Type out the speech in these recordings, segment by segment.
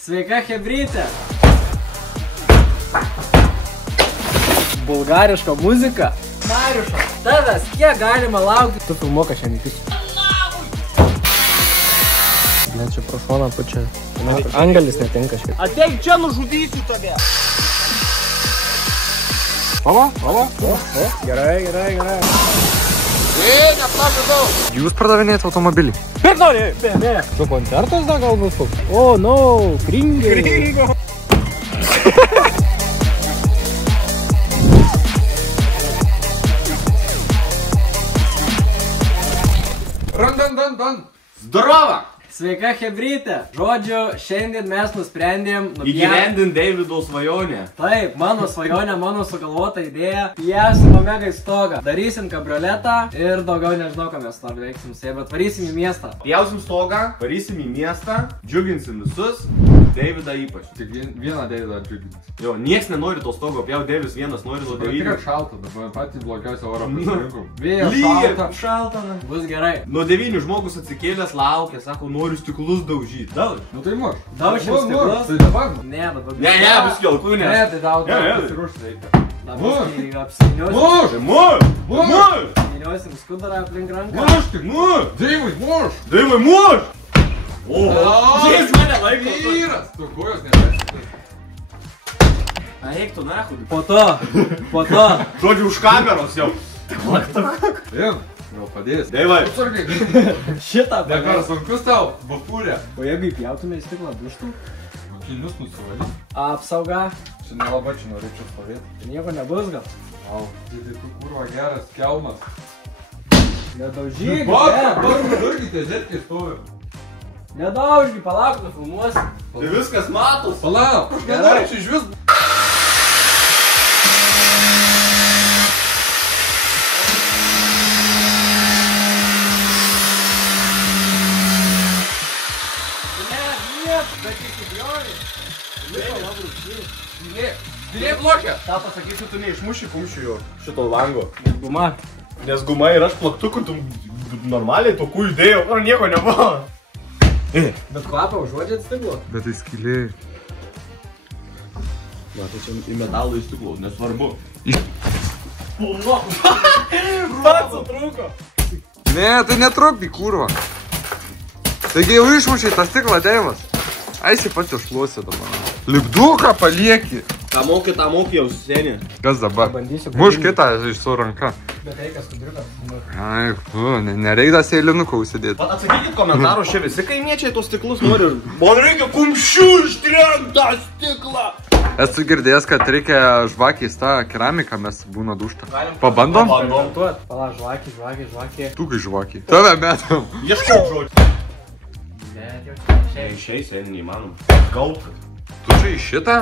Sveika, hebrytė. Bulgariška muzika. Mariušo, tavęs kiek galima laukti? Tu filmuoka šiandien tik. Ne, čia pro šoną pačia. Angelis netinka šiek. Ateik čia, nužudysiu tave. Pala. Gerai. Neplažydau. Jūs pardavinėjate automobilį? Pirk nori, be. Tu koncertas da galbūt koks? O, no, Kringo. Ran. Zdorova. Sveika, hebrytė. Žodžiu, šiandien mes nusprendėm Įgyvendint Deivido svajonę. Taip, mano svajonė, mano sugalvota idėja. Pjausim Omega į stogą. Darysim kabrioletą ir daugiau nežinau, ką mes dar veiksim, bet varysim į miestą. Pjausim stogą, varysim į miestą, džiuginsim visus, Deividą ypač. Tik vieną Deividą džiugins. Jo, nieks nenori to stogo, pjaut Deivis vienas nori nuo Deivido. Tikrai šalta, dabar patį blogiausią orą pasirinkom. Lyja, šalta. Bus gerai. Nuo 9 žmogus atsikėlęs laukia, sako, noriu stiklus daužyti. Dauž. Nu tai muš. Daužim stiklus. Tai dabar. Ne, dabar. Ne, bus kelkūnės. Ne, tai tau Ne. pasiruošti reikia. Dabar apsiniosim. Apsiniosim skudarą aplink ranką. Muš tik, Deivai, muš. Deivai, muš! O, žiais mane laiko. Vyras, tu kojos nepesitai. A, eik tu nahu. Po to. Žodžiu, už kameros jau. Vien, gal padės. Deivai. Apsargiai. Šitą Ne per sunkus tau, bapūrė. O jeigu įpjautume į stiklą duštų? Kilnius nusivalį. Apsauga. Čia nelabai čia norėčiau stovėti. Nieko nebus gal. Au, tai tu kurva geras kelmas. Nedaužyk, Durkite, žetkiai stovi. Nedaužyk, palauk, nufilmuosi. Tai viskas matos. Palauk, aš nenoriu čia iš vis. Bet įsibjori. Liko labai rūpščiai. Tylė blokė. Ta pasakysiu, tu neišmuši kumščių jo šito lango. Guma. Nes guma ir aš plaktuku, tu normaliai tokių idėjų, o nieko nebuvo. Bet kvapą užuodžiat stiklo? Bet tai skylėjai. Na, tai čia į metalą į stiklų, nesvarbu. Pats sutrūko. Ne, tai netrupį, kurva. Taigi jau išmušiai tą stiklą, Deivas. Eisi pats išluosi dabar. Lipduką palieki. Ką moki, tą moki jau seniai. Kas dabar? Bandysiu. Muš kitą iš savo ranka. Bet reikia skudriuką. Ai, nereikia sėlinuką užsidėti. Pat atsakykit komentarus, čia visi kaimiečiai tos stiklus nori. Man reikia kumščių ištrenkt tą stiklą. Esu girdėjęs, kad reikia žvakiais tą keramiką, mes būna dušta. Pabandom? Pala, žvakį. Tu kai žvakiai. Tave metam. Ieškau žodžių. Bet jau Ne, išeis, seniai neįmanom. Gaut. Tu čia į šitą?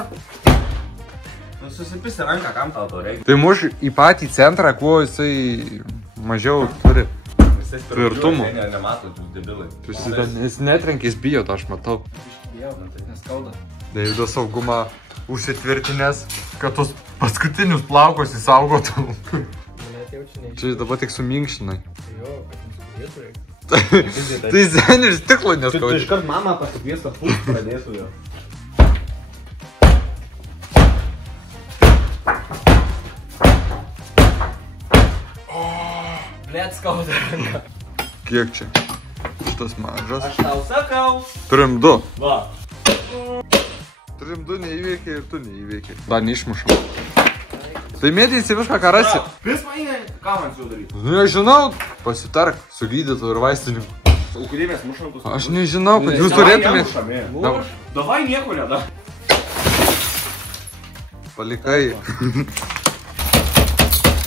Susipisi ranką, kam tau to reikia. Tai muš į patį centrą, kuo jisai mažiau turi. Tvirtumo. Nemato, jūs debilai. Jis netrenkia, jis bijo, to aš matau. bijau, neskauda. Deivido saugumą užsitvirtinęs, kad tos paskutinius plaukus įsaugotų. Net jaučiu neišėjau. Čia dabar tik suminkštinai. Jo, kad nuskubėtų reikia. Tai seniai ir stiklo Tu neskaudė. iškart mamą pasikvies, kad pult pradėtų jo. Blet skauda ranką. Kiek čia? Šitas mažas. Aš tau sakau. Turim du. Va. Turim du neįveikiai ir tu neįveikiai. Dar neišmušam. Tai mėtysi viską, ką rasi. Pis mane, ką man jau daryti? Nežinau, pasitark su gydytoju ir vaistininku. O kurį mes mušam tus? Aš nežinau, kad jūs turėtumėt. Muš. Davai nieko neda. Palikai.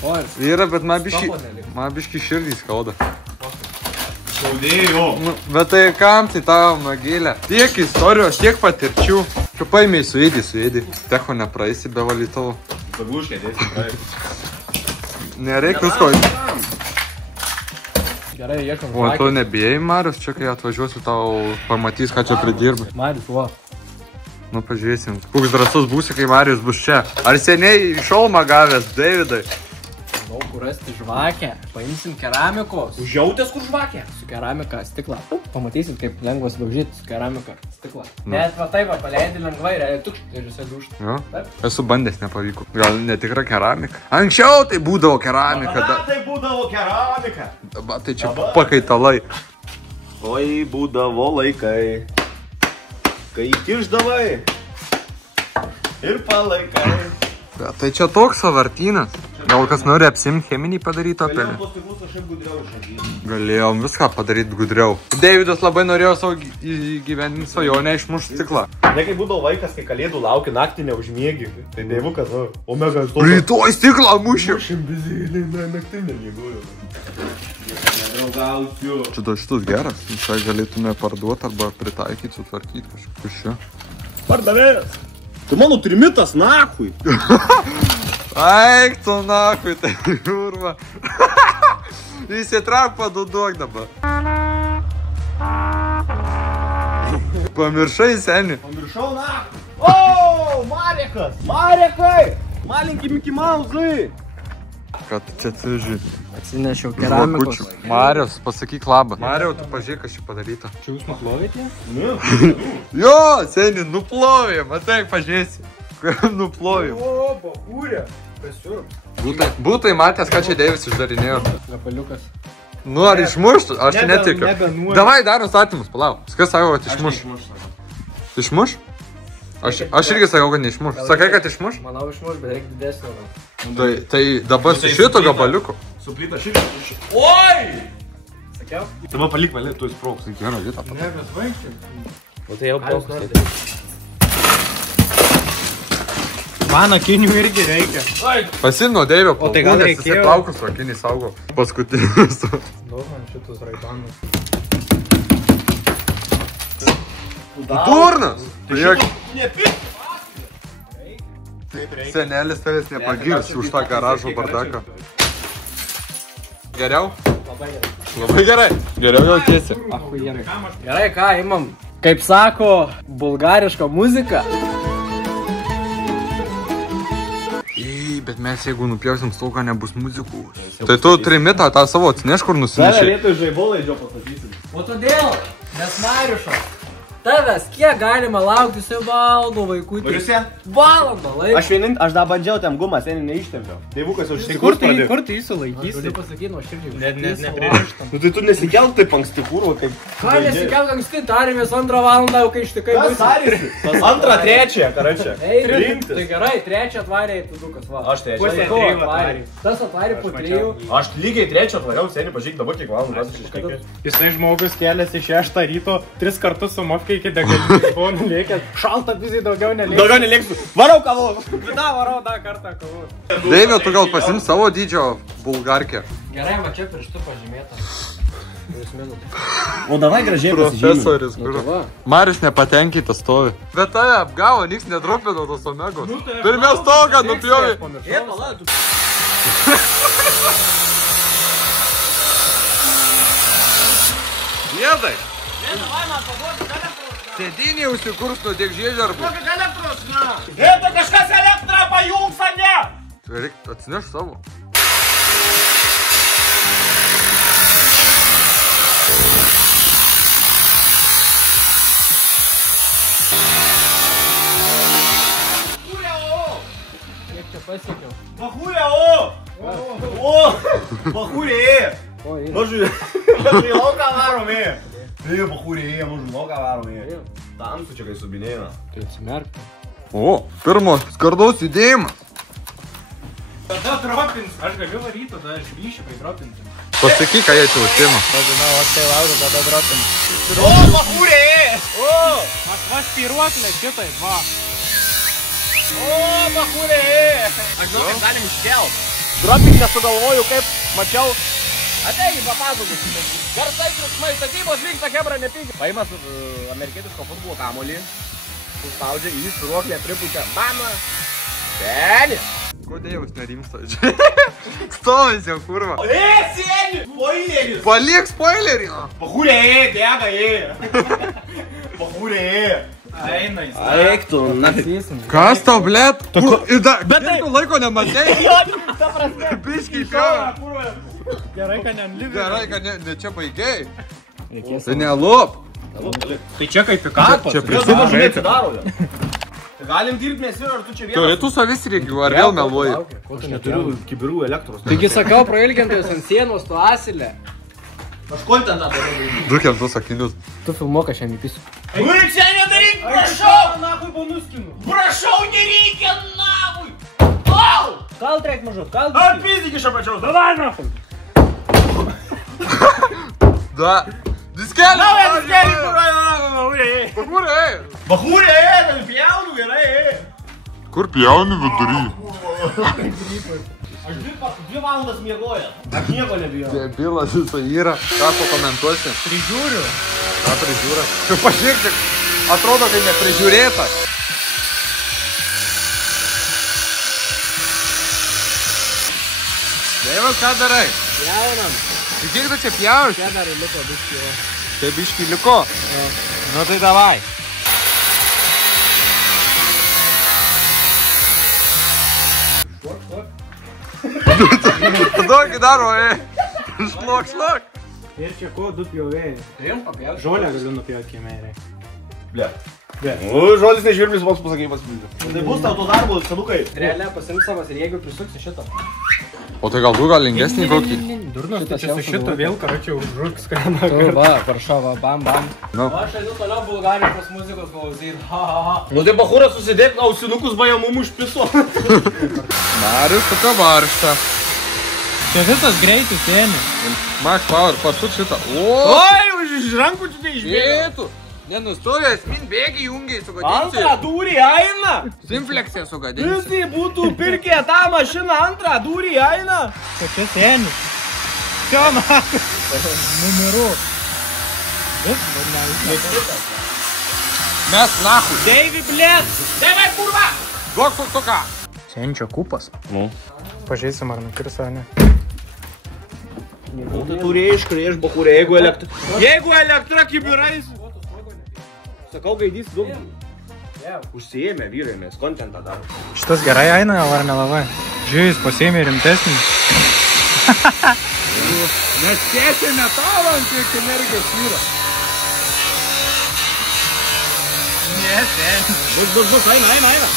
O, ir Yra, bet man Stopo neliko. biški širdį skauda. Skaudėjo. Nu, bet tai kam tai tavo magėlė? Tiek istorijos, tiek patirčių. Kaip paimiai suėdį. Techo nepraeisi be valytovo. Zagluškė dėsi praeiti. Nereik visko. gerai, ieškom O tu nebijai, Marius, čia kai atvažiuosiu, tau pamatys, ką čia pridirbai. Marius, va. Nu, pažiūrėsim. Koks drąsus būsi, kai Marius bus čia. Ar seniai šalmą gavęs, Deividai? Žinau, kur rasti žvakę. Paimsim keramikos. Užjautės kur žvakė? Su keramika stiklą. Pamatysit, kaip lengvas daužyti su keramika stiklą. Net va taip, paleidi lengvai, realiai tukšt ir jisai dušt. Jo. Esu bandęs, nepavyko. Gal netikra keramika. Anksčiau tai būdavo keramika. Tada tai būdavo keramika. Dabar tai čia pakaitalai. Oi, būdavo laikai, kai kišdavai ir palaikai. Bet tai čia toks savartynas. Gal kas nori apsimti cheminį padaryti opelį? Galėjom tos tiklus kažkaip gudriau išradyti. Galėjom viską padaryti gudriau. Davidas labai norėjo savo gyvenimą svajonę išmušti stiklą. Ne kai būdavo vaikas, kai kalėdų laukia naktį neužmiegi. Tai dievukas, omega stovi. Rytoj stiklą mušim. Mušim bizį, naktį nemiegoju. Nedraugausiu. Šitas geras. Visai galėtume parduoti arba pritaikyti, sutvarkyti kažkokius čia. Pardavėjas. Tu mano trimitas, nahui. Aik, tu nahui, tai jūrva. Įsitrauk, paduduok dabar. Pamiršai, seni. Pamiršau, nahui. O, Marekas. Marekai. Malinki Mickey Mouse'ai. Ką tu čia atsiži? Atsinešiau keramikos. Marius, pasakyk labą. Mariau, tu pažiūrėk, kas čia padaryta. Čia jūs nuplovėte? Ne. Jo, seni, nuplovėm, matai, pažiūrėsi. Nuplovėm. O, bahūrė. Pasiu. Būtai matęs, ką čia Deivis išdarinėjo. Gapaliukas. Nu, ar išmuštų? Aš čia netikiu. nebenuoju. Davai, darom statymus, palauk. Kas sako, kad išmuš? Išmuš? Aš irgi sakau, kad neišmuš. Sakai, kad išmuš? Manau išmuš, bet reikia didesnio. Tai dabar su šito gabaliuku. Suplyta šitą. Oi! Sakiau? Tava palik valė, tu įsproks. Gerą vietą. Nebės vaikščiai. O tai jau plauks. Man akinių irgi reikia. Pasim nuo Deivio O tai gal plaukų, nes jisai reikėjo? plaukus su akiniai saugo. Paskutinis. Daug man šitus raibanus. Turnas! Nepik! Senelis tavęs nepagirs už tą garažo bardaką. Geriau? Labai gerai. Labai gerai. Geriau jautiesi. Achujienai. Gerai, ką imam? Kaip sako, bulgariška muzika. Bet mes jeigu nupjausim stogą, nebus muzikų. Tai tu trimitą tą savo atsineš, kur Tave nusinešiai. vietoj žaibolaidžio pasakysim. O todėl, nes Mariušas, tavęs kiek galima laukti, jisai valdo vaikutį. Mariusė? Valandą laiko. Aš dar bandžiau ten gumą, seniai neištempiau. Tėvukas jau Tai kur tu įsilaikysi? Galiu pasakyti, nuo širdžiai. Nu tai tu nesikelk taip anksti kūrvo, kaip... Ką nesikelk anksti, tarėmės 2 valandą, jau kai ištikai Kas būsi. tarėsi? 2, 3, karočią. Ei, tai Rinktis. gerai, 3 atvarė į tudukas, va. Aš 3. Pusė 3 atvarė. Tas atvarė po 3. Aš lygiai 3 atvariau, seniai pažiūrėk dabar kiek valandų mes iškėkės. Jisai žmogus keliasi 6 ryto, 3 kartus su mafkai iki degalinių ponų lėkė. Šalta bizai daugiau nelėkė. Daugiau nelėksiu. Varau kavos. Da, varau dar kartą kavos. Deivio, tu gal pasim savo dydžio bulgarkę. Gerai, va čia pirštu pažymėta. O davai gražiai Profesorius, Nu, kur. tai va. Marius nepatenkytas stovi. Bet tave apgavo, niks nedropino tos omegos. Turime stogą nupjovė. Jėdai. Sėdinį užsikurs nuo tiek žiežarbų. Eto kažkas elektrą pajungs, ar ne? Reik atsineš savo. Kiek čia pasiekiau? Bahūrė, o! Bahūrė! O, yra. Mažu į lauką varomė. Bahūrė, mažu lauką varomė. Tamsu čia kai subinėina. Tai atsimerk. O, pirmo skardaus judėjimas. Tada dropins. Aš galiu varyti, tada aš grįšiu, kai dropinsim. Pasakyk, ką jie čia užsima. Žinau, aš tai laukiu, tada dropins. O, bahūrė! Aš spiruoklę šitai, va. O, bahūrė! Aš žinau, kaip galim iškelt. Droping nesugalvoju, kaip mačiau. Ateigi, papasakos. Garsai triukšmai, statybos vyksta, hebra, nepyki. Paimas amerikietiško futbolo kamuolį. Suspaudžia į spiruoklę, pripučia. Mama! Seni! Ko Deivas nerimsta? Stovis jau, kurva. Sėdi! Spoileris! Palik spoilerį. Pahūrė, dega, Pahūrė. Eina jis. Eik tu, Sakysim. Kas tau, blėt? Ir dar, Bet tai- kiek tu laiko nematei? Ta prasme. Biškiai pievą. Gerai, kad nelivė. Gerai, kad ne čia baigiai. Tai nelup. Tai čia kaip pikapas. Čia Kas dabar žinai atsidaro? Galim dirbti mes ir ar tu čia vienas? Tu savis reikiu, ar vėl meluoji? Aš neturiu kibirų elektros. Taigi sakau, prailgintojus ant sienos tu asilė. Aš kontentą darau. Dukiam tu sakinius. Tu filmuoką šiandien įpisiu. Ui, čia nedaryk, prašau! Nahui panuskinu. Prašau, nereikia, navui! Au! Kalt reik mažut, kalt. Ar pizdik iš apačiaus? Davai, nahui! Da. Diskelį! Davai, diskelį, kurva, Bahūrė! Bahūrė, tai pjaunu, gerai, Kur pjauni vidury? Aš 2 valandas miegojęs. Aš nieko nebijau. Bilas visą yra. Ką pakomentuosi? Prižiūriu. Ką prižiūra? Čia pažiūrėk, tik atrodo, kai neprižiūrėta. Dievas, ką darai? Jaunam. Tai kiek tu čia pjauši? Čia dar liko biškį. Tai biškį liko? Nu tai davai. Duokį daro, šlok. Ir čia ko 2 pjovėjai. Rim papjauti. Žolę galiu nupjauti kiemeriai. Ble. Žodis nežvirbilis vos pasakai pasipildžiu. Tai bus tau to darbo, senukai. Realia pasimk savas ir jeigu prisuksi šitą. O tai gal tu galingesnį kokį? Durnas, tai čia su šito vėl karočiau užruks kaną. Va, prašau, va, bam, bam. Nu. O aš einu toliau bulgarijos muzikos klausyti. Ha, ha, ha. Nu tai bachūras susidėk, ausinukus baja mum užpiso. Marius, tokia varšta. Čia visas greitis, sėni. Max Power, pasuk šitą. O! Oi, už rankų čia tai išbėgo. Vėtų! Nenustovės, min bėgi jungiai sugadinsi. Antrą durį eina. Simfleksija sugadinsi. Visi būtų pirkę tą mašiną, antrą durį eina. Čia sėni. Čia man. Numeru. Vis, Mes nahui. Deivi, blėt. Davai, kurva. Duok suktuką. Senčio kupas. Nu. Pažiūrėsim, ar nukirsa, ne? Nu tai turėjai iškrėš, bachūrė, jeigu elektra kibirais. Sakau, gaidys daug. Užsiėmė vyrai, mes kontentą darom. Šitas gerai eina, ar nelabai? Žiūrėjus, pasiėmė rimtesnį. Mes kėsė metalą, ant kiek energijos yra. Ne, sėni. Bus, eina.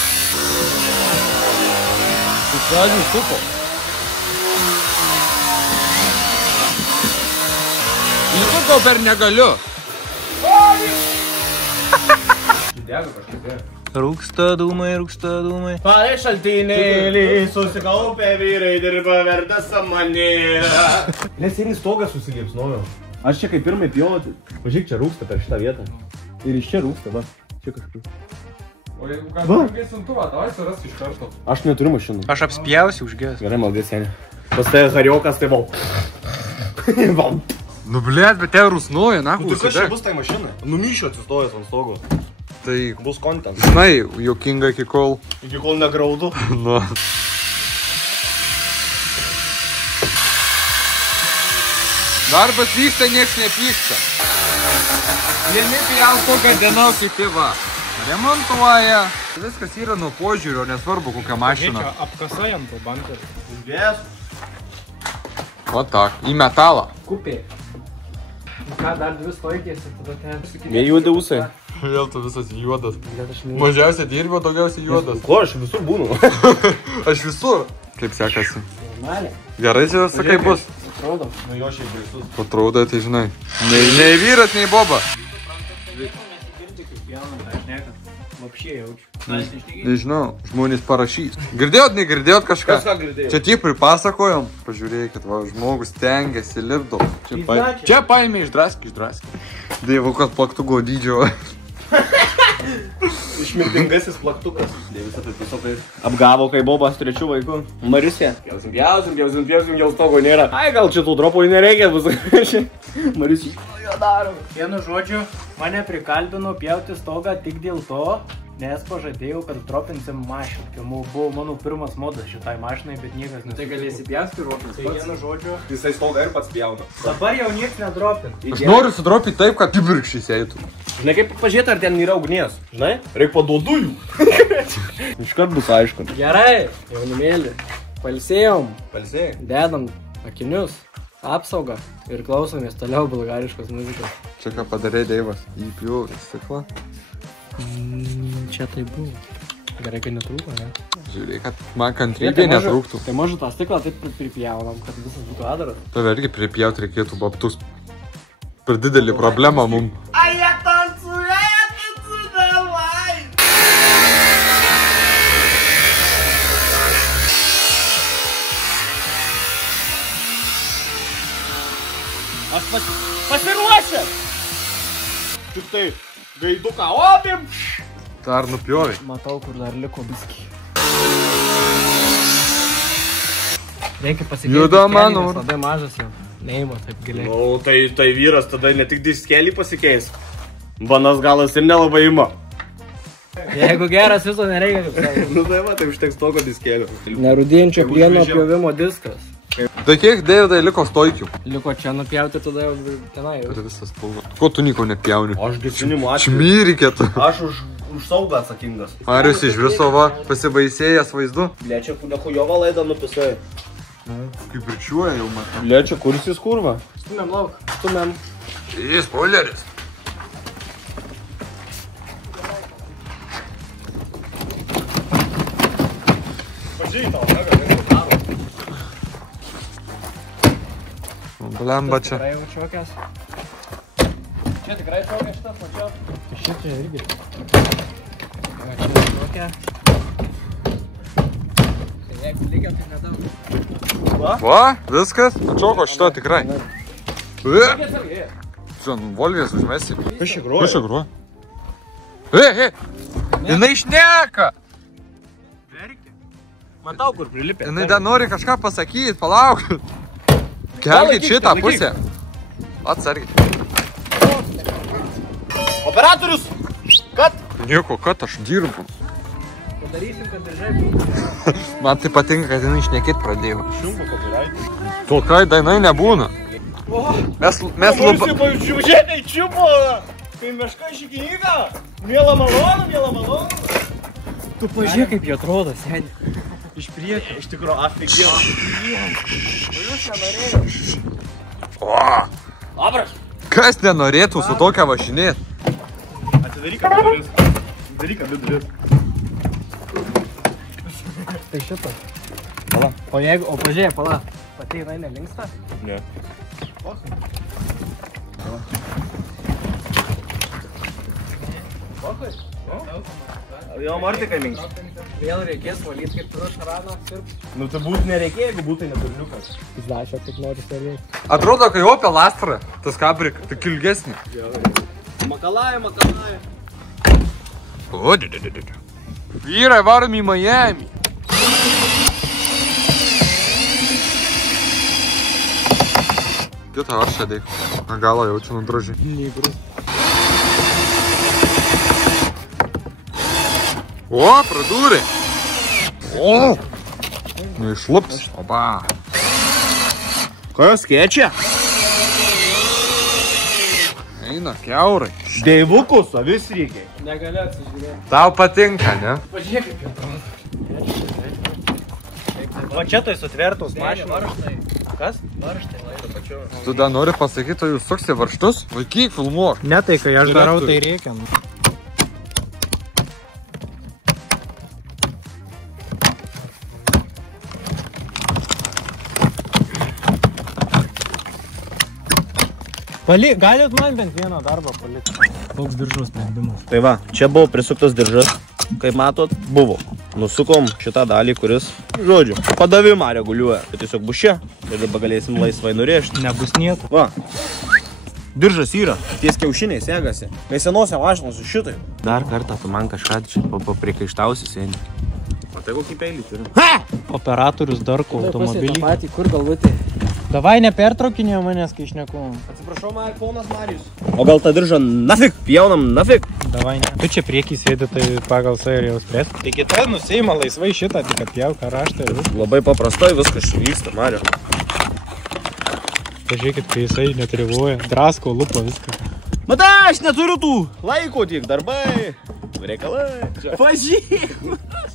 Pradžiui supo. Įsukau per negaliu. Rūksta dūmai. Palei šaltinėlį, susikaupę vyrai dirba vertą samanėlę. Nesėni stogas susiliepsnojo. Aš čia kaip pirmai pjovau, pažiūrėk, čia rūksta per šitą vietą. Ir iš čia rūksta, va. Čia kažkur. O jeigu ką turgai suntuvą, davai suras iš karto. Aš neturiu mašinų. Aš apspjausiu užgės. Gerai, malgai seniai. Pas tai hariokas, tai val. Nu blėt, bet ten rusnuoja, na, Tai kas čia bus tai mašinai? Numyšiu atsistojęs ant stogo. Tai, Bus content. žinai, juokinga iki kol. Iki kol negraudu. Nu. Darbas vyksta, nieks nepyksta. Vieni pjaus kokią dieną, kiti va. Remontuoja. Viskas yra nuo požiūrio, nesvarbu kokią mašiną. Čia apkasai ant to bankerio. Užgės. O tak, į metalą. Kupė. Ką, dar 2 stojkės ir tada ten. Jie juodi ūsai. Vėl tu visas juodas. Mažiausia dirbi, o daugiausiai juodas. Ko, aš visur būnu. Aš visur. Kaip sekasi? Normaliai. Gerai, čia sakai bus. Atrodo. Nu jo šiaip baisus. Atrodo, tai žinai. Nei vyras, nei boba. Vapšė jaučiu. Nežinau, žmonės parašys. Girdėjot, negirdėjot kažką? Kas ką girdėjau? Čia taip pripasakojom. Pažiūrėkit, va, žmogus tengiasi, lipdo. Čia paėmė išdraskį. Dievukas plaktuko dydžio. Išmintingasis plaktukas. Dėvis apie tiesiog apgavo, kai bobas 3 vaikų. Marisė. Pjausim, jau stogo nėra. Ai, gal čia tų dropų nereikia bus. Marisė. Vienu žodžiu, mane prikalbino pjauti stogą tik dėl to, Nes pažadėjau, kad dropinsim mašiną. Tai buvo mano pirmas modas šitai mašinai, bet niekas nesupirko. Tai galėsi pjausti ruoštis Tai vienu žodžiu. Jisai stoga ir pats pjauna. Dabar jau nieks nedropin. Aš noriu sudropyti taip, kad kibirkštis eitų. Žinai, kaip pažiūrėti, ar ten yra ugnies. Žinai? Reikia paduodujų. Iškart bus aišku. Gerai, jaunimėlį. Palsėjom. Palsėjai. Dedam akinius, apsaugą ir klausomės toliau bulgariškos muzikos. Čia ką padarė Deivas. Įpjūvė stiklą. Čia tai buvo. Gerai, kad netrūko, ne? Žiūrėk, kad man kantrybė netrūktų. Tai mažu tą stiklą taip pripjaunam, kad visas būtų adaras. Tave irgi pripjauti reikėtų babtus. Per didelį problemą mum. Aš pasiruošęs. Tik tai gaiduką opim. Dar nupjovė. Matau, kur dar liko biskį. Reikia pasikeisti. Juda mano. Labai mažas jau. Neima taip giliai. Nu, tai vyras tada ne tik diskelį pasikeis. Banas galas ir nelabai ima. Jeigu geras, viso nereikia. Nu tai va, tai užteks tokio diskelio. Nerūdėjančio pieno pjovimo diskas. Tai kiek Deivydai liko stoikių? Liko čia nupjauti, tada jau tenai. Ir visas pulva. Ko tu nieko nepjauni? Aš gesinimu atveju. Čmyrikėtų. Aš už saugą atsakingas. Ar jūs iš viso va pasibaisėjęs vaizdu? Blečia, nehujovą laidą nupisai. Kaip ir čiuoja jau matau. Blečia, kursis kurva. Stumėm lauk. Stumėm. Jis spoileris. Pažiūrėjai tau, ne, gal Blemba čia. Tikrai jau čiokės. Čia tikrai čiokės šitas, mačiau. Tai šitai irgi. Va, čia čiokė. Tai jeigu lygiam, tai nedaug. Va, viskas. Atšoko šito tikrai. Čia, Volvės užmesi. Kas čia groja? Kas čia groja? Jinai šneka. Matau, kur prilipė. Jinai dar nori kažką pasakyti, palauk. Kelkit šitą pusę. Atsargiai. Operatorius! Kad? Nieko, kad aš dirbu. Padarysim, kad dažai būtų. Man tai patinka, kad jinai šnekėt pradėjo. Šimpo kopiraitai. Tokai dainai nebūna. Mes Nors jau čiūžėtai čiupo. Kai meška iš knygą. Mėla malonu. Tu pažiūrėk, kaip jie atrodo, sėdi. Iš priekio. Iš tikrųjų, afigėl. Abras. Kas nenorėtų su tokia važinėt? Atidaryk abi duris. Tai šitą. Pala. O pažiūrėk, pala. Pati jinai nelinksta? Ne. Jo, Martikai links. Vėl reikės valyti kaip turiu šaraną. Nu, tai būt nereikėjo, jeigu būtai neturniukas. Izdašio, kaip nori stovėti. Atrodo, kai Opel Astra, tas kabrik, tik ilgesnį. Makalaja. O, vyrai varom į Miami. Kitą varšą dėk. Galą jaučiu nudražį. Lygrus. O, pradūrė. O, neišlups. Oba. Ko jos kečia? Eina kiaurai. Deivukus, avis reikia. Negaliu atsižiūrėti. Tau patinka, ne? Pažiūrėk, kaip jie atrodo. Va čia tai sutvertos mašinos. Varžtai. Kas? Varžtai, laido pačiu. Tu dar nori pasakyti, o jūs suksi varžtus? Vaikyk, filmuok. Ne, tai kai aš darau, tai reikia. Galit man bent vieną darbą palikti. Koks diržos sprendimas. Tai va, čia buvo prisuktas diržas. Kaip matot, buvo. Nusukom šitą dalį, kuris, žodžiu, padavimą reguliuoja. Tai tiesiog bus čia ir dabar galėsim laisvai nurėžti. Nebus nieko. Va. Diržas yra, ties kiaušiniai segasi. Kai senose mašinos šitai. Dar kartą tu man kažką čia papriekaištausi seniai. Matai kokį peilį turi. Operatorius darko automobilį. Patį, kur galvoti? Davai nepertraukinėjo manęs, kai šneku. Atsiprašau, ponas Marijus. O gal tą diržą nafik, pjaunam nafik? Davai, ne. Tu čia priekį sėdi, tai pagal save jau spręs. Tai kita nuseima laisvai šitą, tik atpjauka raštą ir viską. Labai paprastai viskas vyksta, Mario. Pažiūrėkit, kai jisai netrivuoja, drasko, lupo viską. Matai, aš neturiu tų laiko tiek, darbai, reikalai. Pažiūrėk.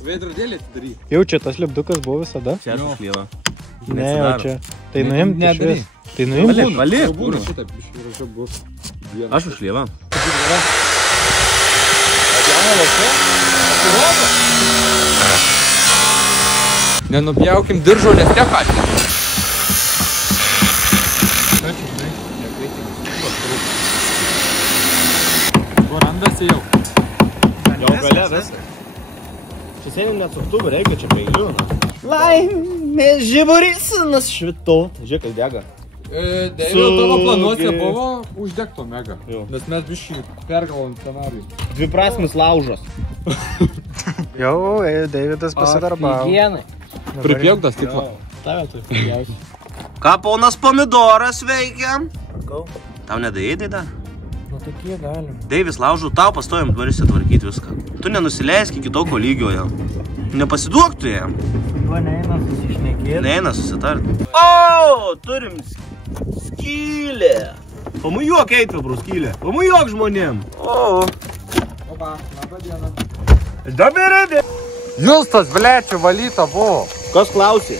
Veidrodėlį atidaryk. Jau čia tas lipdukas buvo visada? Čia aš užlieva. Ne, jau čia. Tai nuimti nedaryk. išvis. Tai nuimti. Valyk. Būna šitą biškį bus. Aš užlieva. Nenupjaukim diržo, nes nepatė. Kur randasi jau? Jau galia viskas. Čia seniai net suktuvų reikia, čia peiliu, na. Laimės žiburys nušvito. Žiūrėk, kai dega. Dėl tavo planuose buvo uždegto mega. Jo. Nes mes biškį pergalvom scenarijų. Dviprasmis laužas. Jau, Davidas pasidarbavo. Higienai. Pripjauk tą stiklą. Tave tai prijausi. Ką ponas Pomidoras veikia? Tau nedaėdai dar? Nu tai kiek galim. Deivis laužų, tau pastojam duoris tvarkyti viską. Tu nenusileisk iki tokio lygio jam. Nepasiduok tu jam. Va neina susišnekėti. Neina susitarti. O, turim skylę. Pamujuok eitų, bro, skylę. Pamujuok žmonėm. O. Opa, labą dieną. Daberėdė. Justas, blečių, valyta buvo. Kas klausė?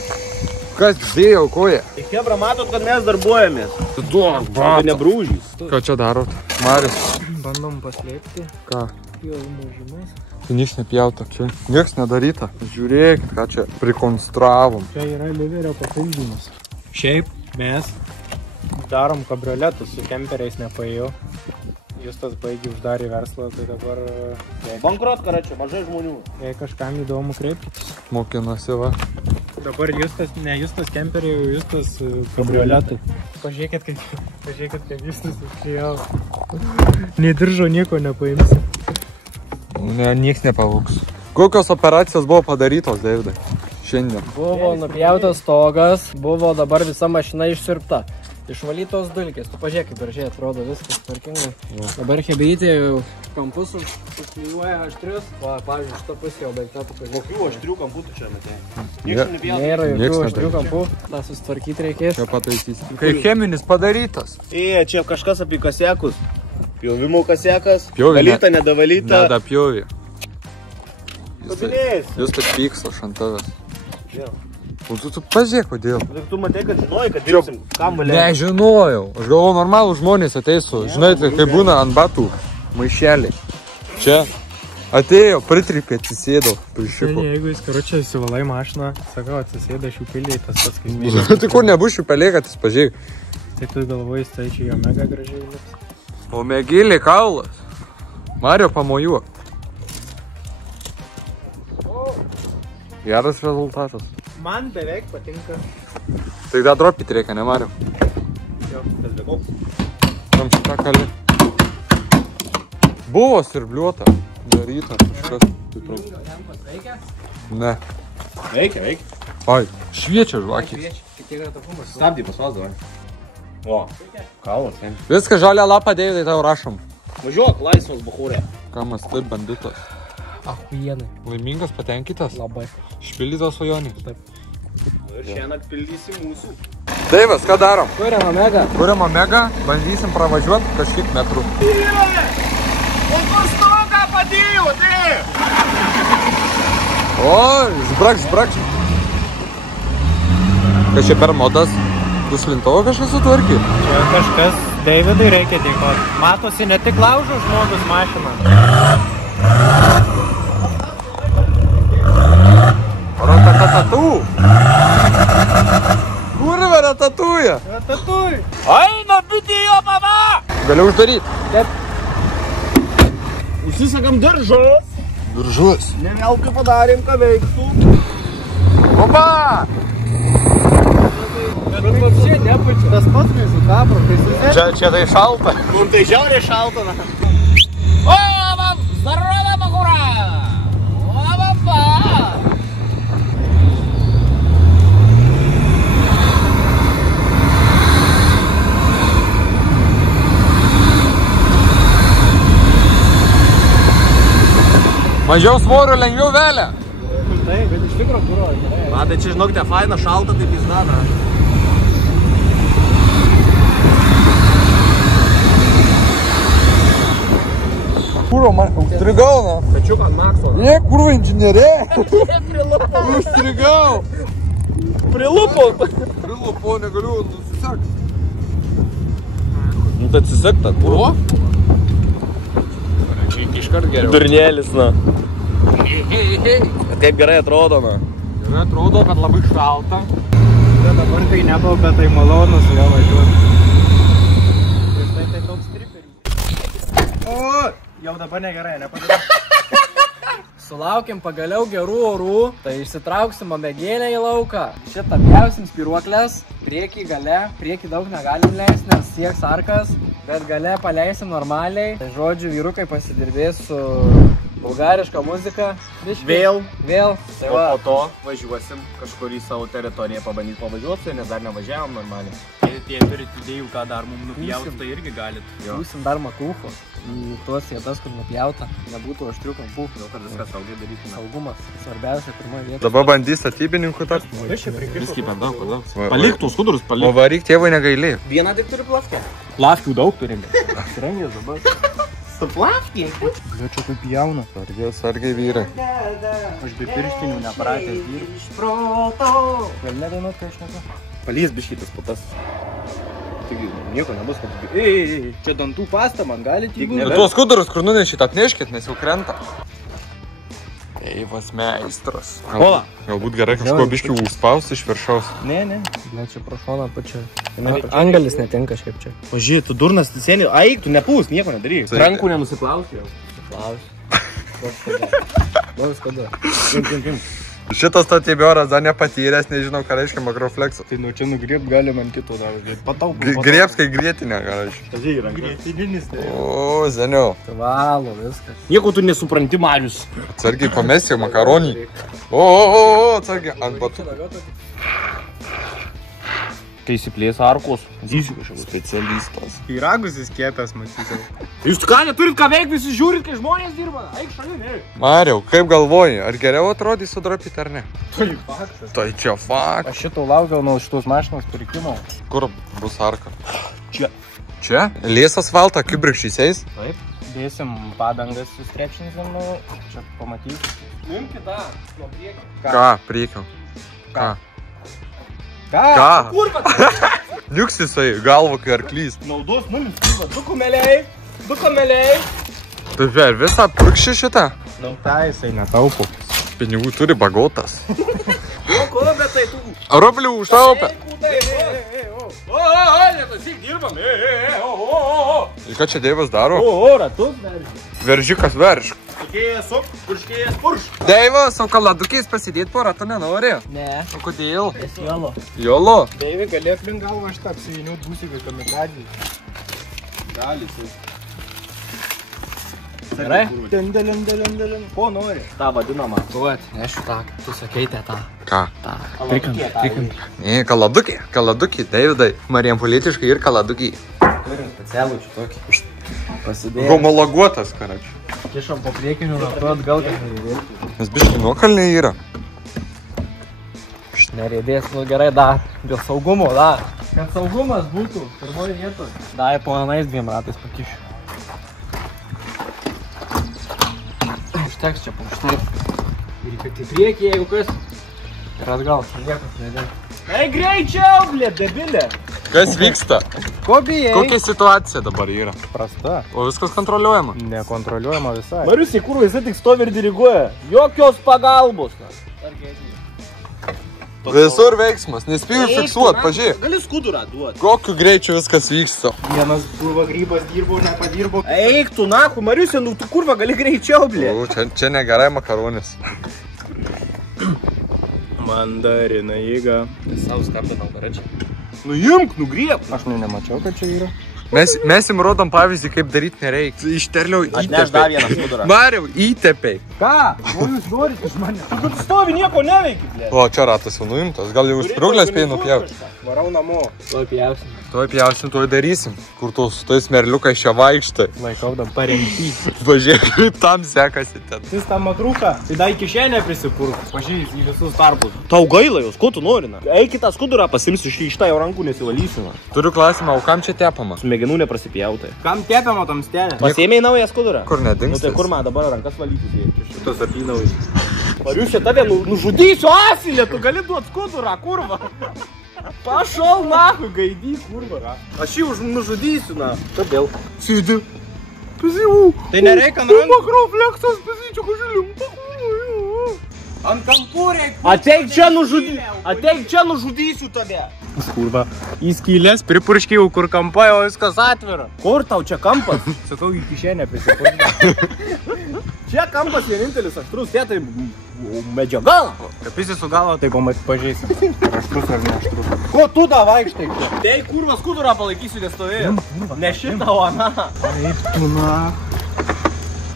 Kas dėjo koja? Hebra, matot, kad mes darbuojamės. Duok, Tai nebrūžys. Ką čia darot? Marius. Bandom paslėpti. Ką? Pjovimo žymas. Tai nieks nepjauta čia. Nieks nedaryta. Žiūrėkit, ką čia prikonstravom. Čia yra liverio papildymas. Šiaip mes darom kabrioletus, su kemperiais nepaėjau. Justas baigė uždarė verslą, tai dabar... Bankrotka, čia mažai žmonių. Jei kažkam įdomu, kreipkitės. Mokinasi va. Dabar Justas, ne Justas kemperiai, Justas kabrioletai. Pažiūrėkit, kaip Justas išėjau. Nei diržo nieko nepaimsi. Ne, nieks nepavoks. Kokios operacijos buvo padarytos, Davidai? Šiandien. Buvo nupjautas stogas, buvo dabar visa mašina išsirpta. Išvalytos dulkės. Tu pažiūrėk, kaip gražiai atrodo viskas tvarkingai. Dabar hebrytė jau kampus užklijuoja aštrius. Va, pavyzdžiui, šitą pusę jau baigta. Kokių aštrių kampų tu čia matėjai? Ja. Nėra Nieks jokių nedarys. aštrių kampų. Ta susitvarkyti reikės. Čia pataisysim. Kai cheminis padarytas. Čia kažkas apie kasiekus. Pjovimo kasiekas. Pjovė, Valyta, nedavalyta. Nedapjovė. Kabinės. Jis taip pyksta ant tavęs. Jo. Tu pažiūrėk, kodėl. Tu matai, kad žinojai, kad dirbsim. Kam valia? Nežinojau. Aš galvoju, normalų žmonės ateisiu. Žinai, tai kaip būna ant batų maišeliai. Čia atėjo, pritripė, atsisėdau. Prišiko. Jeigu jis karočią įsivalai mašiną, sakau, atsisėda šiupiliai, tas pats kaip mėgė. Tai kur nebus šiupelė, kad jis pažiūrėk. Tai tu galvoji, tai čia jo mega gražiai lips. O mėgėlė kaulas. Mario pamojuok. Geras rezultatas. Man beveik patinka. Tai dar dropit reikia, ne Mario? Jo, tas bekoks. Tam šitą kalį. Buvo sirbliuota. Daryta kažkas. Ne. Veikia. Ai, šviečia žvakės. Stabdį pasvaus dabar. O, kalas. Viską žalią lapą, Davidai, tau rašom. Važiuok, laisvas bachūrė. Kamas taip banditas. Ahuienai. Laimingas, patenkytas. Labai. Išpildytas svajonės. Ir šiandien pildysi mūsų. Daivas, ką darom? Kuriam omega. Kuriam omega, bandysim pravažiuoti kažkiek metrų. O kur stogą padėjo, tai? O, žbrak. Kas čia per modas? Duslintovo kažkas sutvarkė? Čia kažkas Davidai reikia dėkoti. Matosi ne tik laužo žmogus mašiną. Ratatatu! Kurva ratatuja! Ratatui! Aina, bitėjo, mama! Galiu uždaryti. Užsisakam diržus. Diržus. Ne veltui padarėm, ką veiktų. Opa! Bet čia nepučia. Tas pats mes su kapro, tai su... Čia tai šalta. Mums tai žiauriai šalta, na. O, man, zdarova, bachūra! O, mama! Mažiau svorio, lengviau velė. Taip, bet iš tikro kuro gerai. Na, tai čia žinokite, faina, šalta, tai pizdana. Kuro, man užstrigau, na. Tačiuk ant makso. Jie, kurva inžinierė. Užstrigau. Prilupo, negaliu nusisekt. Nu, tai atsisek tą, kuro. Čia iškart geriau. Durnėlis, na. Taip gerai atrodo, na. Gerai atrodo, bet labai šalta. Dabar kai nebaubė, tai malonus vėl važiuoti. Prieš tai toks striperis. O, jau dabar negerai, nepadarė. Sulaukėm pagaliau gerų orų, tai išsitrauksim omegėlę į lauką. Šitą pjausim spiruoklės, priekį gale, priekį daug negalim leisti, nes sieks arkas, bet gale paleisim normaliai. Tai žodžiu, vyrukai pasidirbės su bulgariška muzika. Vėl. Tai O va, po to važiuosim kažkur į savo teritoriją pabandyti pavažiuoti, nes dar nevažiavom normaliai. Jei turit idėjų, ką dar mums nupjauti, tai irgi galit. būsim dar makūcho į tuos vietas, kur nupjauta, nebūtų aštrių kampų. Jau, kad viską saugiai darytume. Saugumas, svarbiausia pirmoje vietoje. Dabar bandys statybininkų tas. Viskį per daug, per daug. Va- Palik tų skudurus, O palik. varyk tėvai negailė. Vieną tik turi plavkę. Lavkių daug turim. Apsirengęs dabar. Su plavkė? Gal čia kaip jauna. Sargiai vyrai. Aš be pirštinių nepratęs dirbu. Gal nedainuot, kai aš nesu? Palys biškytas putas. Tik nieko nebus, kad... Ei, čia dantų pasta man galit įgūti. Ir tuos skudurus, kur nunešit, atneškit, nes jau krenta. Eivas meistras. Ola. Galbūt gerai kažko biškių užspaus iš viršaus. Ne. Ne, čia pro šoną pačią. Angelis netinka šiaip čia. Pažiūrė, tu durnas, tu seniai. Aik, tu nepūs, nieko nedaryk. Taip. Rankų nenusiplausi jau. Klausiu. Klaus kada. Šitas statybioras dar nepatyręs, nežinau, ką reiškia makrofleksas. Tai nu čia nugriebt galim ant kito dar. Pataupų. Griebs, kai grietinė, ką reiškia. Pažiūrė, rankas. Grietininis tai. O, seniau. Valo viskas. Nieko tu nesupranti, Marius. Atsargiai pamesti makaronį. O, atsargiai ant batų. Kai įsiplės arkos, zysiu kažkas. Specialistas. Pyragus įskėpęs, matysiu. Jūs ką, neturit ką veikti, visi žiūrit, kai žmonės dirba. Eik šalin, eik. Mariau, kaip galvoji, ar geriau atrodys sudropyti ar ne? Tai faktas. Tai čia fakt. Aš šito laukiau nuo šitos mašinos pirkimo. Kur bus arka? Čia. Čia? Lies asfaltą, kibrikščiais eis? Taip. Dėsim padangas, sustrepšinsim, nu, čia pamatysim. Nuimkit tą, nuo priekio. Ką? Priekiu. Ką? Ką? Ką? Kurva, Liuks jisai, galvo kai arklys. naudos nulis, kurva, du kumeliai. Tai ver, visą pirkšį šitą? Nu, tai jisai netaupo. Pinigų turi bagotas. O, ko, bet tai tu... Rublių užtaupę. Netasyk, dirbam, o. Ir ką čia Deivas daro? O, ratus verži. Veržikas verž. Tikėjas suk, purškėjas purš. Deivas, o kaladukiais pasidėti porą, tu nenori? Ne. O kodėl? Jolo. Jolo. Deivi, gali aplink galvą šitą apsiviniut būsi kaip kamikadžiai. Gali, jis. Gerai? Dendeliam. Ko nori? Ta vadinama. Duot, nešiu tą, tu sakėte tą. Ką? Trikant. Ne, kaladukiai, Deividai. Marijampolietiškai ir kaladukiai. Turim specialų čia tokį. Pasidėjau. Homologuotas, karačiu. Kišam po priekinių, tu atgal, kad nereidėtų. Nes biškai nuokalniai yra. Nereidės, nu gerai, dar. Dėl saugumo, dar. Kad saugumas būtų pirmoje vietoje. Dai po anais 2 ratais pakišiu. Užteks čia paužteks. Ir kad į priekį, jeigu kas. Ir atgal, niekas nedėtų. Ei, greičiau, blė, debilė. Kas vyksta? Ko bijai? Kokia situacija dabar yra? Prasta. O viskas kontroliuojama? Nekontroliuojama visai. Marius, į kurų jisai tik stovi ir diriguoja. Jokios pagalbos. Visur veiksmas, nespėjau fiksuot, pažiūrėk. Gali skudurą duoti. Kokiu greičiu viskas vyksta. Vienas buvo grybas, dirbau, nepadirbo. Eik tu, naku, Marius, nu tu kurva gali greičiau, blė. O, čia negerai makaronis. Mandarina jėga. Sau skambinau, karačiai. Nuimk, nugriep. Aš nemačiau, kad čia yra. Mes jums rodom pavyzdį, kaip daryti nereikia. Išterliau Atneš dar vieną skudurą. Mariau, įtepiai. Ką? Ko jūs norit iš manęs? Tu stovi, nieko neveiki, blė. O, čia ratas jau nuimtas. Gal jau užsprūglės spėjai nupjauti. Varau namo. Tuo pjausim. Tuoj pjausim, tuoj darysim. Kur tu su tais merliukais čia vaikštai. Laikaudam parengtį. Važiuok, tam sekasi ten. Jis tą makruką, tai dai kišenę prisipurk. Pažiūrės į visus darbus. Tau gaila jos, ko tu nori, na? Eik kitą skudurą pasimsiu, iš tą jau rankų nesivalysiu, na. Turiu klausimą, o kam čia tepama? Smegenų neprasipjautai. Kam tepiama tam stenė? Pasėmėjai naują skudurą? Kur Nu nedings? tai kur man dabar rankas valyti? Šitas apynaujas. Ar jūs čia tave nužudysiu asilė, tu gali duot skudurą, kurva. Pašol nahu, gaidyk, kurva. Aš jį nužudysiu, na. Kodėl? Sėdi. Tai nereikia ant rankų. Makrofleksas, pasyčio, kažkaip. Ant kampų reikia. Ateik čia nužudysiu tave. Kurva. Į skylės pripurškiau, kur kampai, o viskas atvira. Kur tau čia kampas? Sakau, į kišenę prisipurkti. Čia kampas vienintelis aštrus, tai medžiaga. Kapisi su galva, tai pažeisim. Aštrus ar ne aštrus. Ko tu da vaikštai? Tai kurva skudurą palaikysiu nestovėjau. Ne šitą, o aną. Taip, tu na.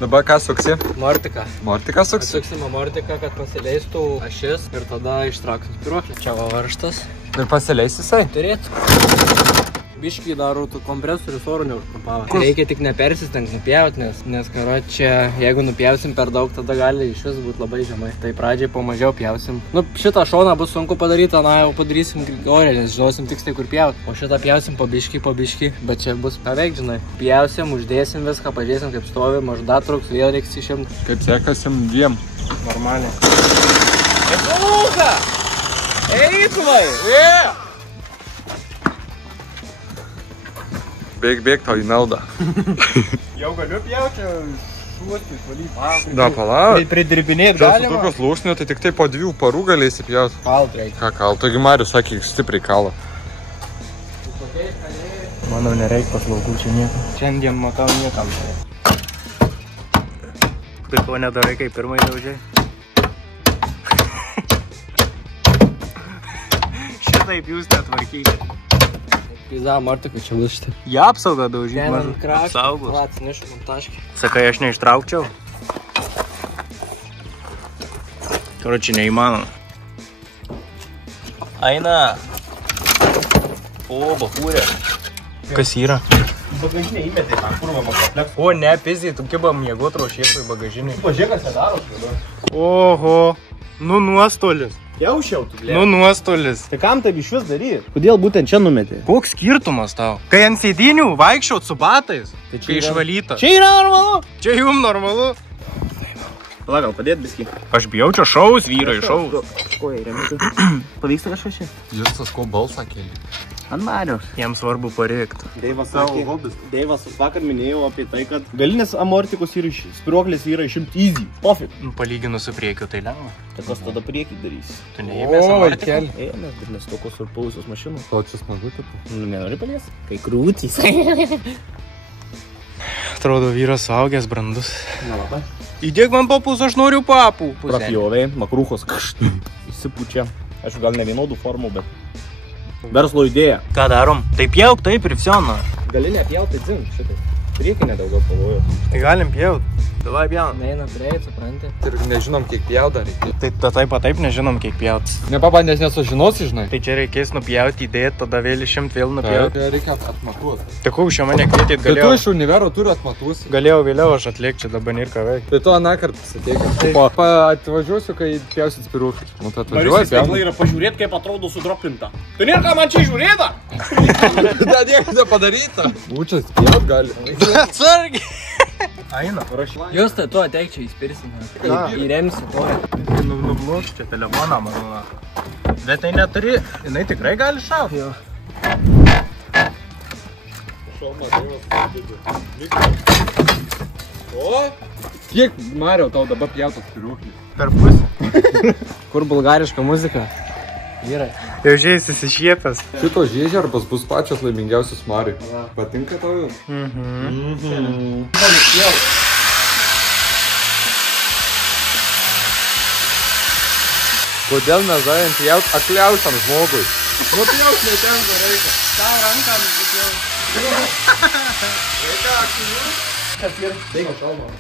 Dabar ką suksi? Mortika. Mortiką suksi? Atsuksime mortiką, kad pasileistų ašis ir tada ištrauksim spiruoklį. Čia va varžtas. Ir pasileis jisai? Turėtų. Biškį darau tų kompresorius oro neužkrumpavo. Reikia tik nepersistengt nupjauti, nes karo čia, jeigu nupjausim per daug, tada gali iš vis būti labai žemai. Tai pradžiai po mažiau pjausim. Nu, šitą šoną bus sunku padaryti, na jau padarysim orę, nes žinosim tiksliai kur pjauti. O šitą pjausim po biškį, bet čia bus beveik, žinai. Pjausim, uždėsim viską, pažiūrėsim kaip stovi, mažda truks, vėl reiks išimti. Kaip sekasim dviem? Normaliai. Eituka! Eitumai! Bėk tau į naudą. Jau galiu pjauti, šuosti, valyti. Da, palauk. Pridirbinėti Čia su galima. tokios lūšnio, tai tik tai po 2 parų galėsi pjauti. Kalt reikia. Ką kal? Taigi Marius sakė, stipriai kala. Manau, nereikia paslaugų čia nieko. Šiandien matau niekam. Tai ko nedarai, kaip pirmai daužiai? Šitaip jūs netvarkykite. Pizda, mortika čia bus štai. Ją apsaugą daužyti, Ten mažu. krakštas, Apsaugus. plats, nešim taškį. Sakai, aš neištraukčiau? Karoči, neįmanoma. Aina. O, bachūrė. Kas yra? Bagažinė įmetė tą kurvą makrofleksą. O, ne, pizai, tu kibam miegot ruošiesui bagažiniui. Pažiūrėk, kas nedaro štai. Oho, nu nuostolis. Jaušiau tu, blė. Nu nuostolis. Tai kam taip iš vis daryti? Kodėl būtent čia numetė? Koks skirtumas tau? Kai ant sėdinių vaikščiaut su batais, Tai čia kai yra- išvalyta. Čia yra normalu. Čia jum normalu. Pala, gal padėt biskį. Aš bijau čia šaus, vyrai, šaus. Ko jai remiasi? Pavyksta kažkas čia? Justas ko balsą kėlė? Ant Mariaus. Jiems svarbu parėkti. Deivas vakar minėjau apie tai, kad galinės amortikos yra spiruoklės yra išimti easy. Pofik. Palyginus su priekiu, tai lengva. Tai kas tada priekį darys? Tu neėmės amortikų? keli. Ėmės, bet nes tokios surpausios mašinos. Tau čia smagu, taip? Nu, nenori palies? Kai krūtys. Atrodo, vyras suaugęs, brandus. Nelabai. Įdėk man papus, aš noriu papų. Prapjovė, makrūchos kažkaip įsipučia. Aišku, gal ne vienodų formų, bet verslo idėja. Ką darom? Taip jauk, taip ir vsiona. Gali nepjauti dzin šitai. Priekį nedaugiau pavojų. Tai galim pjaut. Davai pjaut. Neina prieit, supranti. Ir nežinom, kiek pjaut dar reikia. Tai taip nežinom, kiek pjaut. Nepabandęs nesužinosi, žinai. Tai čia reikės nupjauti, įdėti, tada vėl išimt, vėl nupjauti. Reikia atmatuoti. Tai kau šią mane kvietėt, Tai tu galėjau. iš univero turi atmatuosi. Galėjau vėliau aš atliekti, čia dabar nėra ką veikti. Tai tu anąkart pasakė, kad atvažiuosiu, kai pjausit spiruoklį. Nu, tai atvažiuosi, Veikla yra pažiūrėti, kaip atrodo sudropinta. Tai nėra ką man čia žiūrėta? Da, niekas nepadaryta. Būčias pjaut gali. Atsargiai. Aina. Jūs tai tu ateik čia įspirsim. Įremsi koją. Nubloš čia telefoną, manau. Bet tai neturi, jinai tikrai gali šauti. Jo. O? Kiek, Mario, tau dabar pjautas spiruoklį? Per pusę. Kur bulgariška muzika? Vyrai. Jau žiais įsišiepęs. Šito žiežiarbas bus pačios laimingiausios Mariui. Patinka tau jau? Kodėl mes darėm pjaut akliausiam žmogui? Nu pjaut netenka reikia. Tau ranką nusipjaut. Reikia aklių? Kas ir? Deigo šalmo.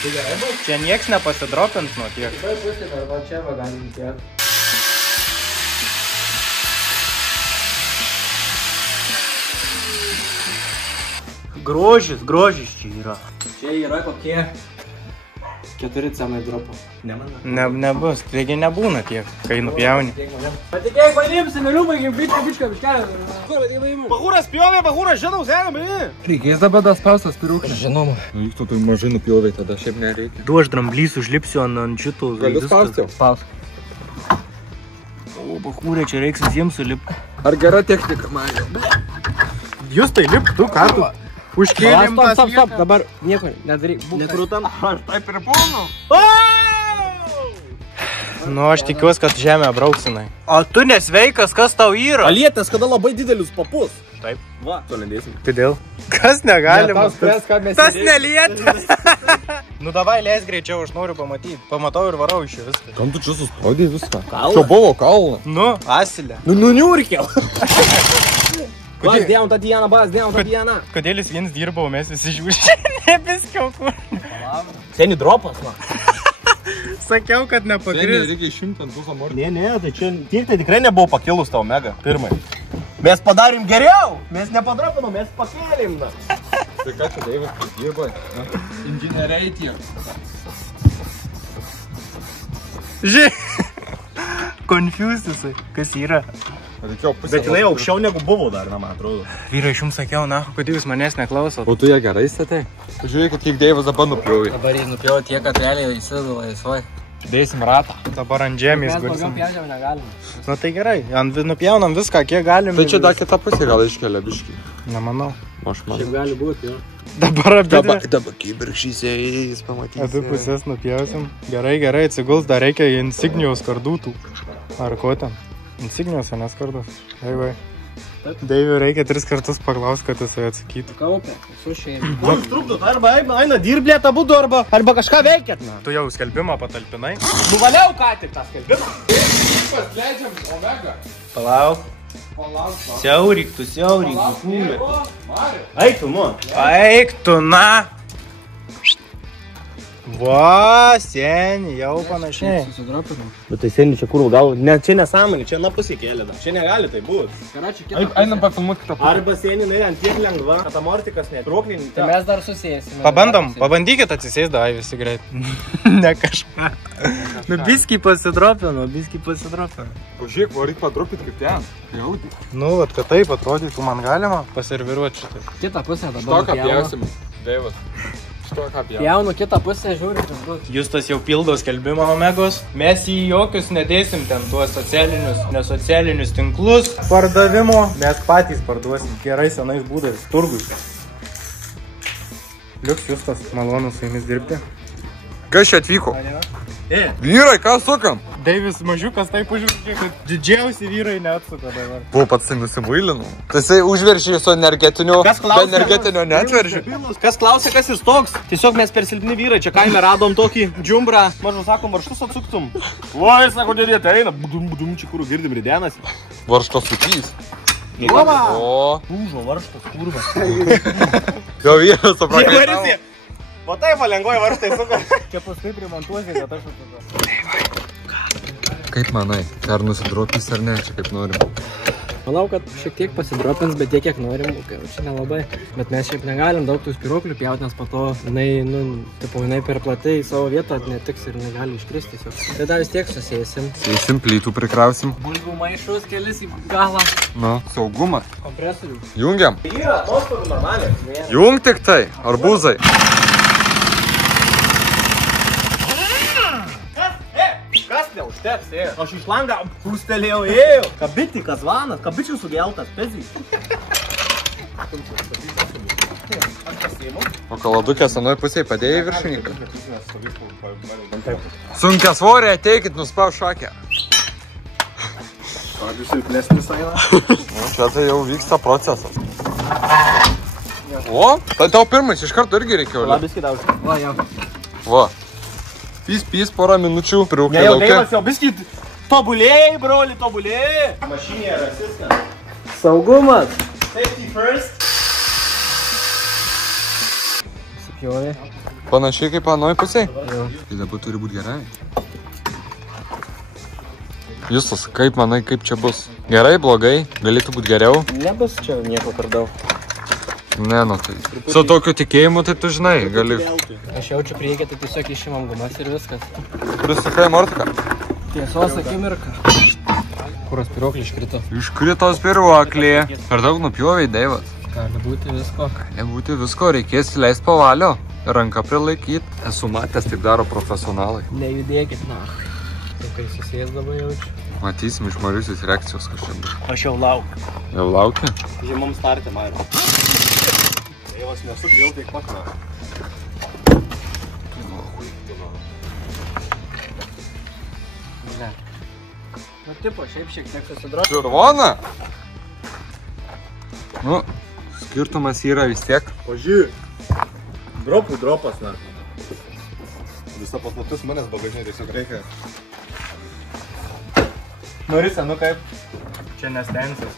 Čia nieks nepasidropins nuo tiek. Tai pusė dar va čia va galim tiek. Grožis čia yra. Čia yra kokie 4 cemai dropo. Nebus, taigi nebūna tiek, kai nupjauni. Patikėk manim, seneliu, baigim bičką, biškelę. Kur patikėk manim? Bahūras pjovė, bahūras žinau, senė, bali. Reikės dabar tas paustas pirūklis. Žinoma. Juk tu mažai nupjovai, tada šiaip nereikia. Du aš dramblys užlipsiu ant šito. Galiu spausti? Spaus. O, bahūrė, čia reiks visiems sulipti. Ar gera technika, Mario? Jūs tai lip, tu ką tu? Užkėlėm tą Stop, dabar nieko nedaryk. Nekrutam. Aš taip ir būnu. Nu, aš tikiuosi, kad žemę brauksinai. O tu nesveikas, kas tau yra? Alietės, kada labai didelius papus. Taip. Va, to nedėsim. Kodėl? Kas negalima? mes Tas nelietė. Nu davai, leis greičiau, aš noriu pamatyti. Pamatau ir varau iš jų viską. Kam tu čia suspaudai viską? Čia buvo kalna. Nu, asilė. Nu, niurkiau. Bas, dėjom tą dieną, Kodėl jis vienas dirba, o mes visi žiūrė? Nebiskiau kur. Seni dropas, va. Sakiau, kad nepakris. Reikia išimti ant pusą mortį. Ne, tai čia tiek tai tikrai nebuvo pakilus tau mega, pirmai. Mes padarėm geriau, mes nepadrapinom, mes pakėlėm, na. Tai ką čia Daivas dirba? Inžinieriai tiek. Confused jisai, kas yra. Bet jinai aukščiau negu buvo dar, na, man atrodo. Vyrai, aš jums sakiau, na, kodėl jūs manęs neklausot. O tu ją gerai statai? Žiūrėkit, kiek Daivas dabar nupjovė. Dabar jis nupjavo tiek, kad realiai įsideda laisvai. Dėsim ratą. Dabar ant žemės Mes daugiau gulsim. pjaudžiam negalim. Na tai gerai, nupjaunam viską, kiek galim. Tai čia dar kita pusė gal iškelia biškį. Nemanau. Aš manau. Šiaip gali būti, jo. Dabar Dabar kibirkšys eis, pamatysi. abi pusės nupjausim. Gerai, atsiguls, dar reikia insignijos kardutų. Ar ko ten? Insignijos, o neskardos. Vai. Deiviu reikia 3 kartus paklausti, kad jisai atsakytų. Kaupė, su šeima. Mums trukdot, arba eina dirblėt abudu, arba kažką veikėt, na. Tu jau skelbimą patalpinai? Nuvaliau ką tik tą skelbimą. Pasleidžiam Omega. Palauk. Siauryk, kūlė. Eik, filmuo. Eik tu, na. Va, seni, jau panašiai. Susidropinam. Bet tai seni čia kur gal, ne, čia nesąmonė, čia na pusė kėlė dar. Čia negali tai būti. Karačiui kitą. Einam pafilmuoti kitą pusę. Arba seni, ant tiek lengva, kad amortikas net roklin. Tai mes dar susėsime. Pabandykit atsisės, davai visi greit. Ne kažką. Nu, biskį pasidropino. Pažiūrėk, varyk padropit kaip ten. Jaudį. Nu, vat, kad taip atrodytų, man galima paserviruoti šitą. Kitą pusę dabar. Štoką pjausim. Daivas. Štoką pjausim. Pjaunu kitą pusę, žiūri, kas bus. Justas jau pildo skelbimą Omegos. Mes į jokius nedėsim ten tuos nesocialinius tinklus pardavimo. Mes patys parduosim gerai senais būdais. Turgui. Liuks Justas, malonu su jumis dirbti. Kas čia atvyko? Vyrai, ką sukam? Deivis mažiukas taip užviršė, kad didžiausi vyrai neatsuka dabar. Buvo pats tai nusimuilinu. Tai jisai užveršė su energetiniu, be energetinio netveršė. Kas klausė, kas jis toks? Tiesiog mes per silpni vyrai, čia kaime radom tokį džiumbrą. Mažu sakom, varštus atsuktum. Oi, sako, dėdė, tai eina, budum, čia kur girdim ridenas. Varštos sukys. Lama! O, Užo varštas, kurva. jau vyras suprakaitavo. O taip, lengvai varštai suka. Čia paskui primontuosi, kad aš atsakau. Kaip manai, ar nusidropys ar ne, čia kaip norim? Manau, kad šiek tiek pasidropins, bet tiek, kiek norim, čia nelabai. Bet mes šiaip negalim daug tų spyruoklių pjauti, nes po to jinai per platai į savo vietą netiks ir negali iškristi tiesiog. Tai dar vis tiek susėsim. Sėsim, plytų prikrausim. Bulvių maišus kelis į galą. Nu, saugumas. Kompresorių. Jungiam. Yra, atostogų normaliai. Jung tik tai, arbūzai. Kas neužteks, ėjo? Aš iš langą pūstelėjau, ėjo. Kabiti, kazvanas, kabičių sugeltas, pezį. O kaladukė senoj pusėje padėjai viršininką. Sunkia svorė, ateikit, nuspaus šakę. Aš silpnesnis eina. Čia tai jau vyksta procesas. O, tai tau pirmas iš karto irgi reikėjo. Labis kidausi. Va, jau. Va. Pys, porą minučių, priūkė Ne, jau laukia. Deivas jau biskit. Tobulėjai, broli, tobulėjai. Mašinė rasistas. Saugumas. Safety first. Supjovė. Panašiai kaip anoj pusiai? Tai dabar turi būti gerai. Justas, kaip manai, kaip čia bus? Gerai, blogai? Galėtų būti geriau? Nebus čia nieko per daug. Ne, nu tai. Su tokiu tikėjimu, tai tu žinai, gali. Aš jaučiu priekį, tai tiesiog išimam gumas ir viskas. Prisukai mortiką. Tiesos akimirka. Kur aspiruoklį iškrito? Iškrito aspiruoklį. Per daug nupjovei, Deivas. Gali būti visko. Gali būti visko, reikės įleist po valio. Ranką prilaikyti. Esu matęs, taip daro profesionalai. Nejudėkit, na. Tai kai susėsdavo jaučiu. Matysim iš Mariusios reakcijos kažkaip. Aš jau laukiu. Jau laukia? Žemam startė, Mario. Dievas nesuk, vėl tiek pat metų. Ne. Nu, tipo, šiaip šiek tiek susidrošė. Čirvona? Nu, skirtumas yra vis tiek. Pažiūrėk. Dropas, na. Visa paslaptis manęs bagažinė tiesiog reikia. Norisa, nu kaip? Čia nestensas.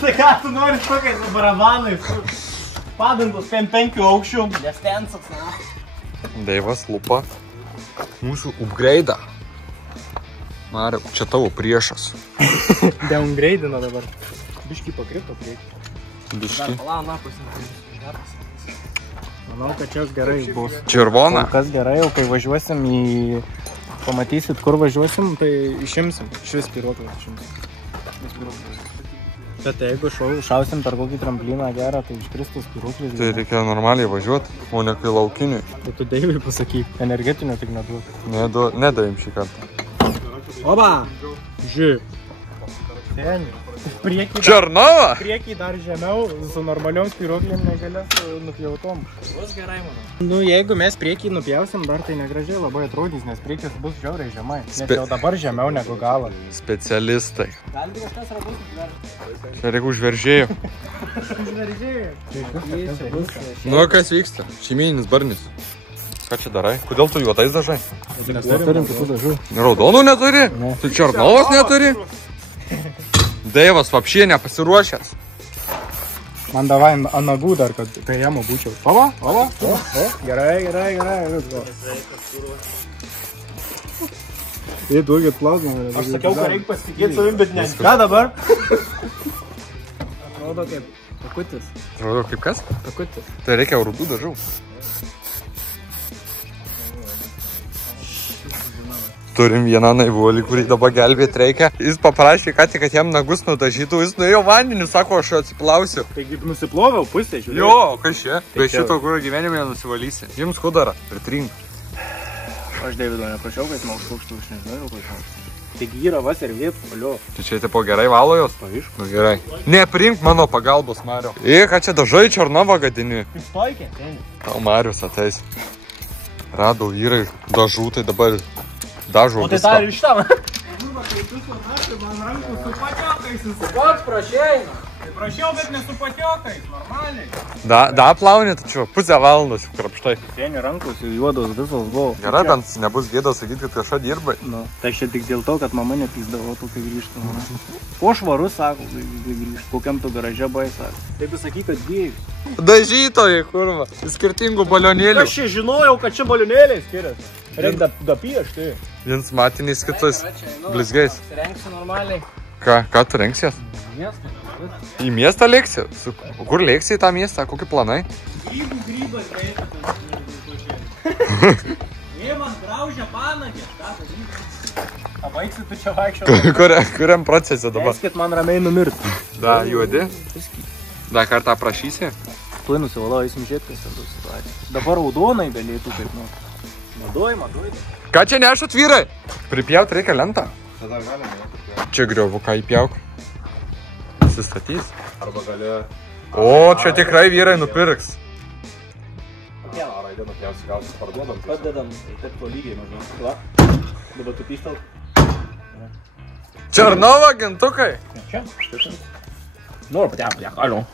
Tai ką tu nori su tokiais barabanais? Padangos 5 aukščių. Nestensas, na. Deivas lupa mūsų upgrade'ą. Mariau, čia tavo priešas. Downgrade'ino dabar. Biškį pakrito priekį. Biški. Pala, pasimėt. Manau, kad čia gerai bus. Čirvona. Kas gerai, jau kai važiuosim į... Pamatysit, kur važiuosim, tai išimsim. Šis spiruoklį išimsim. Bet jeigu šausim per kokį trampliną gerą, tai iškristų spiruoklis. Tai reikia normaliai važiuoti, o ne kai laukiniui. Tai tu Deivui pasakyk, energetinio tik neduok. Nedavim šį kartą. Oba! Žiūrėk. Priekį Černova? Priekį dar žemiau, su normaliom spiruoklėm negalės nupjautom. Bus gerai, manau. Nu, jeigu mes priekį nupjausim, dar tai negražiai labai atrodys, nes priekis bus žiauriai žemai. Nes jau dabar žemiau negu galą. Specialistai. Galgi kažkas rabus užveržti. Čia reikia užveržėjų. Nu, kas vyksta? Šeimyninis barnis. Ką čia darai? Kodėl tu juodais dažai? Nes turim kitų dažų. Raudonų neturi? Ne. Tu Černovos neturi? Deivas vapšie nepasiruošęs. Man davai ant nagų dar, kad prie jamo būčiau. Pava? Gerai. Tai duokit plazmą. Aš sakiau, kad reikia pasitikėti savim, bet ne. Ką dabar? Atrodo kaip takutis. Atrodo kaip kas? Takutis. Tai reikia rudų dažų. Turim vieną naivuolį, kurį dabar gelbėti reikia. Jis paprašė, kad jam nagus nudažytų. Jis nuėjo vandenį, sako, aš atsiplausiu. Taigi nusiploviau pusę, žiūrėjau. Jo, kas čia? Be šito, kurio gyvenime nenusivalysi. Jums kudara, pritrink. Aš Deivido neprašiau, kad man užkukštų, aš nežinau, kažką. Taigi yra vas ir vėp, palio. Tai čia tipo gerai valo jos? Pavyšk. Nu gerai. Neprink mano pagalbos, Mario. Ką čia dažai Černovą gadini? Stoikė. Tau Marius ateis. Radau vyrai dažų, tai dabar dažau O tai tą ir viską. šitam. Man rankų su patiokais. Koks prašėjai? Tai prašiau, bet ne su patiokais, normaliai. Da plauni, tačiau pusę valandos jau krapštai. Sėni rankos juodos visos buvo. Gerai, bent nebus gėdos sakyti, kad kažką dirbai. Nu, tai čia tik dėl to, kad mama nepysdavo, kai grįžtų. Po švarus, sako, kai grįžtų. Kokiam tu garaže bai, sako. Taip sakyk, kad gėjus. Dažytojai, kurva. Skirtingų balionėlių. Aš čia žinojau, kad čia balionėliai skiriasi. Reikia dapiešti. Viens matiniais kitais blizgais. Rengsiu normaliai. Ką tu rengsies? Miestą. Į miestą lėksi? Kur lėksi į tą miestą? Kokie planai? Grybas, reikia. Jėmas graužia panagę. Pabaigsi tu čia vaikščiau. Kuriam procese dabar? Leiskit man ramiai numirti. Da, juodi? Da, kartą prašysi? Tuoj nusivalau, eisim žiūrėti, kas ten bus situacija. Dabar raudonai galėtų kaip nu. Madoj. Ką čia nešat vyrai? Pripjaut reikia lentą. Čia griovuką įpjauk. Pasistatys. Arba gali... O, čia tikrai vyrai nupirks. Raidę nupjausi, gausi parduodam. Padedam, taip to lygiai maždaug. Va. Dabar tu pystalt. Černova gintukai. Čia? Noriu patek, alio.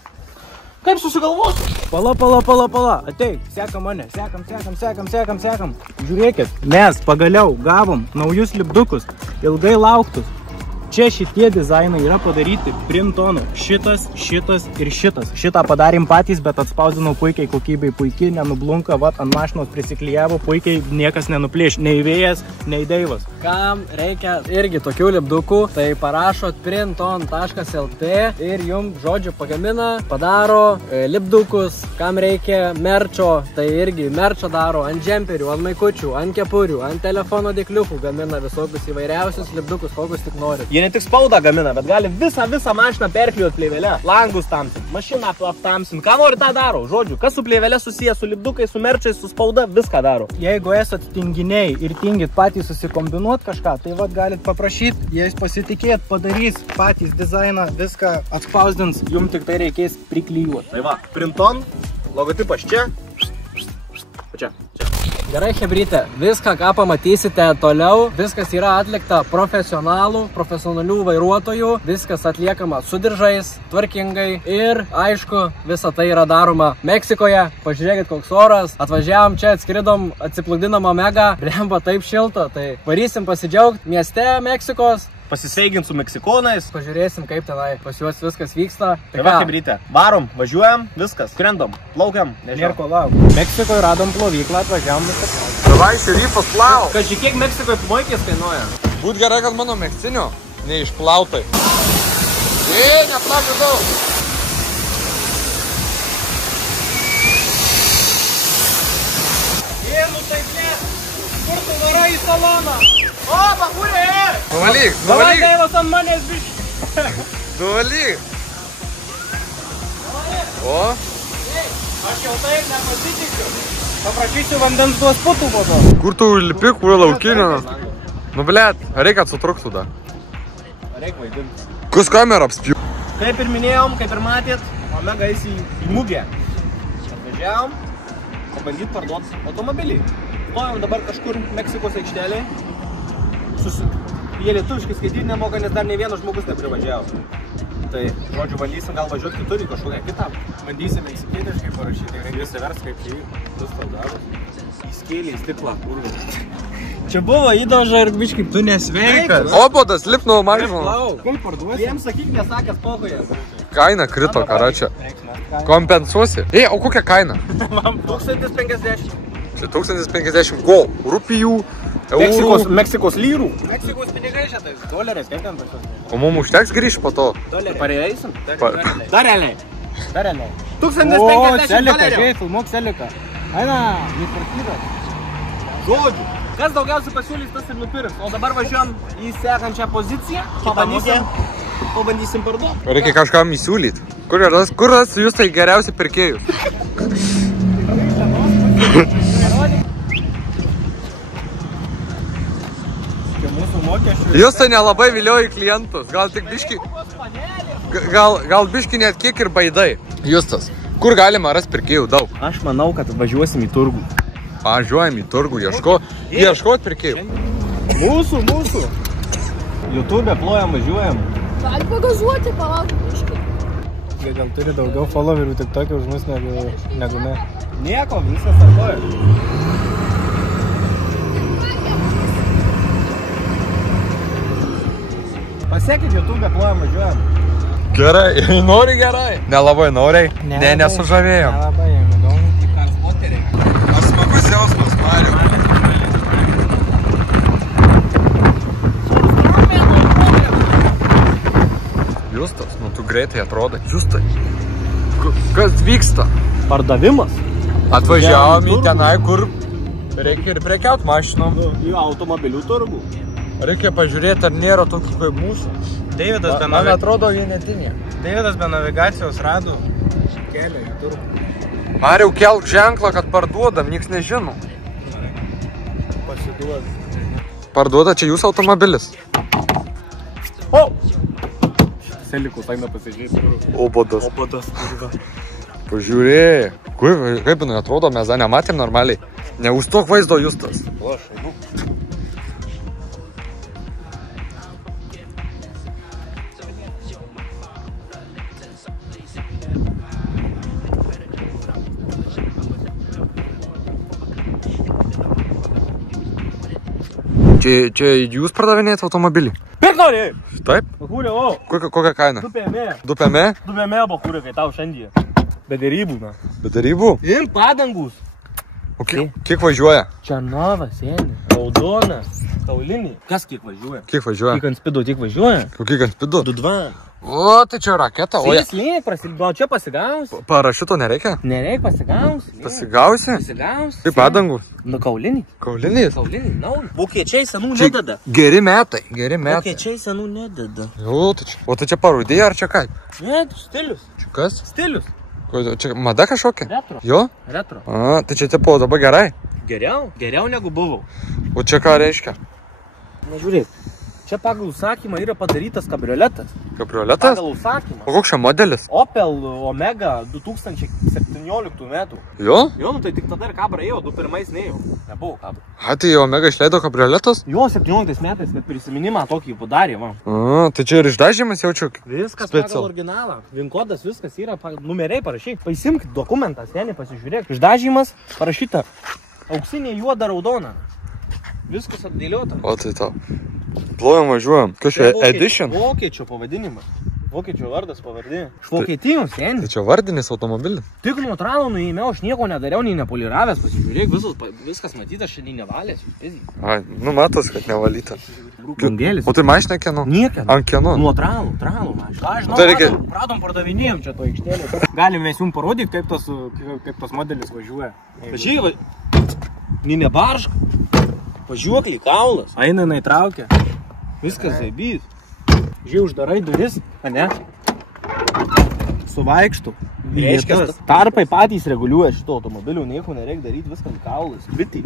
Kaip susigalvosiu? Pala. Ateik, sekam mane. Sekam. Žiūrėkit, mes pagaliau gavom naujus lipdukus. Ilgai lauktus. Čia šitie dizainai yra padaryti printonu. Šitas ir šitas. Šitą padarėm patys, bet atspausdinau puikiai, kokybei puikiai, nenublunka, vat, ant mašinos prisiklijavo, puikiai niekas nenuplėš, nei vėjas, nei deivas. Kam reikia irgi tokių lipdukų, tai parašot printon.lt ir jums, žodžiu, pagamina, padaro lipdukus, kam reikia merčo, tai irgi merčą daro ant džemperių, ant maikučių, ant kepurių, ant telefono dėkliukų, gamina visokius įvairiausius lipdukus, kokius tik norit. Jie ne tik spaudą gamina, bet gali visą mašiną perklijuot plėvelę, langus tamsint, mašiną aptamsint, ką nori tą daro, žodžiu, kas su plėvelė susijęs, su lipdukais, su merčiais, su spauda, viską daro. Jeigu esat tinginiai ir tingit patys susikombinuot kažką, tai vat galit paprašyti, jais pasitikėt, padarys patys dizainą, viską atspausdins, jums tik tai reikės priklijuoti. Tai va, printon, logotipas čia. Gerai, chebryte, viską, ką pamatysite toliau, viskas yra atlikta profesionalių vairuotojų, viskas atliekama su diržais, tvarkingai ir, aišku, visa tai yra daroma Meksikoje. Pažiūrėkit, koks oras, atvažiavom čia, atskridom, atsiplukdinom Omega, blemba taip šilto, tai varysim pasidžiaugti mieste Meksikos. Pasisveikint su meksikonais. Pažiūrėsim, kaip tenai pas juos viskas vyksta. Tai va, chebryte, varom, važiuojam, viskas, skrendam, plaukiam, Nėr ko lauk. Meksikoje radom plovyklą, atvažiavom viskas. Davai, šerifas, plau. Kaži, kiek Meksikoje pamokės kainuoja? Būt gerai, kad mano megztinio neišplautai. Neplauk daug. Nu taip ne, kur tu varai į saloną? O, bahūrė! Nuvalyk. Gaivas ant manęs biškį. Nuvalyk. O? Aš jau taip nepasitikiu. Paprašysiu vandens duos putų po to. Kur tu lipi, kur laukinio? Nu, blėt, reikia atsutruktų da. Reik vaidinti. Kus kamerą apspjų? Kaip ir minėjom, kaip ir matėt, Omega eis į mugę. Atvažiavom, pabandyti parduoti automobilį. Stojom dabar kažkur Meksikos aikštelėje. Jie lietuviškai skaityti nemoka, nes dar nei vienas žmogus neprivažiavo. Tai, žodžiu, bandysim gal važiuoti kitur į kažkokią kitą. Bandysim meksikietiškai parašyti, Visi vers kaip jį. Viskas daros. Įskėlė į stiklą. Čia buvo įdoža ir biškį. Tu nesveikas. Obodas, lip nuo mažino. Kaip parduosi? Jiems sakyk, nesakęs pokojas. Kaina krito, karačia. Kompensuosi. O kokia kaina? 1050. Čia 1050 go. Rupijų, eurų. Meksikos lyrų. Meksikos pinigai šitais. Doleriais, kaip ten pas? O mums užteks grįžti po to. Pareisim? Dar realiai. 1050 Selika, dolerių. žiai, filmuok Selika. Aina, nutvarkytas. Žodžiu. Kas daugiausiai pasiūlys, tas ir nupirks. O dabar važiuojam į sekančią poziciją. Pabandysim parduoti. Reikia kažkam įsiūlyti. Kur ras jūs tai geriausi pirkėjus? Jūs tai nelabai vilioji klientus. Gal tik biški... Gal biški net kiek ir baidai. Justas, kur galima ras pirkėjų daug? Aš manau, kad važiuosim į turgų. Važiuojam į turgų, ieškot pirkėjų. Mūsų. YouTube plojam, važiuojam. Gali pagazuoti, palauk, biškį. Gal turi daugiau followerių tik tokį už mus negu ne. Nieko, viskas arboja. Pasiekit YouTube, plojam, važiuojam. Gerai, nori gerai? Nelabai noriai? Ne, nesužavėjom. Nelabai, jam įdomu. Ar smagus jausmas, Mariu? Justas, nu tu greitai atrodai. Justai, kas vyksta? Pardavimas? Atvažiavom į tenai, kur reikia ir prekiaut mašinom. Į automobilių turgų. Reikia pažiūrėti, ar nėra tokių kaip mūsų. Man atrodo vienetinė. Deividas be navigacijos rado kelią į turgų. Mariau, kelk ženklą, kad parduodam, nieks nežino. Pasiduoda. Parduoda čia jūsų automobilis. O! Selikus eina pasižiūrėti. Obodas. Kurva. Pažiūrėjai. Kaip jinai atrodo, mes dar nematėm normaliai. Neustok vaizdo, Justas. Čia jūs pardavinėjate automobilį? Pirk nori? Taip? Bakūrė, o. Kokia kaina? 2 PM. 2 PM? 2 PM bakūrė, kai tau šiandien. Be dėrybų, na. Be darybų? Ir padangus. O kiek važiuoja? Černovas, sėni. Raudonas. Kaulinį. Kas kiek važiuoja? Kiek važiuoja? Kiek ant spido tiek važiuoja? Kiek ant spidu? 2-2. O, tai čia raketa. O, Sėslink, gal čia pasigaus? parašyto nereikia? Nereik pasigaus. Pasigausi? Pasigaus. Kaip padangų? Nu, kaulinį. Kaulinys? Kaulinį, naują. Vokiečiai senų nededa. Geri metai, geri metai. Vokiečiai senų nededa. Jo, tai čia. O tai čia parudėja ar čia ką? Ne, stilius. Čia kas? Stilius. Čia mada kažkokia? Retro. Jo? Retro. A, tai čia tipo dabar gerai. Geriau negu buvau. O čia ką reiškia? Nežiūrėk. Čia pagal užsakymą yra padarytas kabrioletas. Kabrioletas? Pagal užsakymą. O koks čia modelis? Opel Omega 2017 metų. Jo? Jo, nu tai tik tada ir kabra ėjo, 21 neėjo. Nebuvo kabra. A, tai Omega išleido kabrioletas? Jo, 17 metais, kad prisiminimą tokį padarė, va. A, tai čia ir išdažymas jaučiu. Viskas Special. pagal originalą. Vinkodas, viskas yra, numeriai parašyk. Pasimk dokumentą, seniai pasižiūrėk. Išdažymas parašyta auksinė, juoda, raudona. Viskas apdėliota. O tai tau. Plojam važiuojam. Kas čia? Edition? Vokiečio pavadinimas. Vokiečio vardas pavardė. Iš Vokietijos, seniai. Tai čia vardinis automobilis. Tik neutralų nuėmiau, aš nieko nedariau, nei nepoliravęs, pasižiūrėk, viskas matyta, šiandien nevalės. Ai, nu matos, kad nevalyta. Langėlis. O tai mašina kieno? Niekieno. Ant kieno? Neutralų mašina. Ką žinau, Tai reikia- pradom pardavinėjom čia to aikštelė. Galim mes jums parodyti, kaip tas modelis važiuoja. Tačiai, nei nebaršk. Važiuok į kaulas. Eina, jinai traukia. Viskas zaibys. Žiūrėjau, uždarai duris, ane? Suvaikštų. Reiškia, tarpai patys reguliuoja šito automobilių, nieko nereikia daryti, viskas kaulas. Bitį.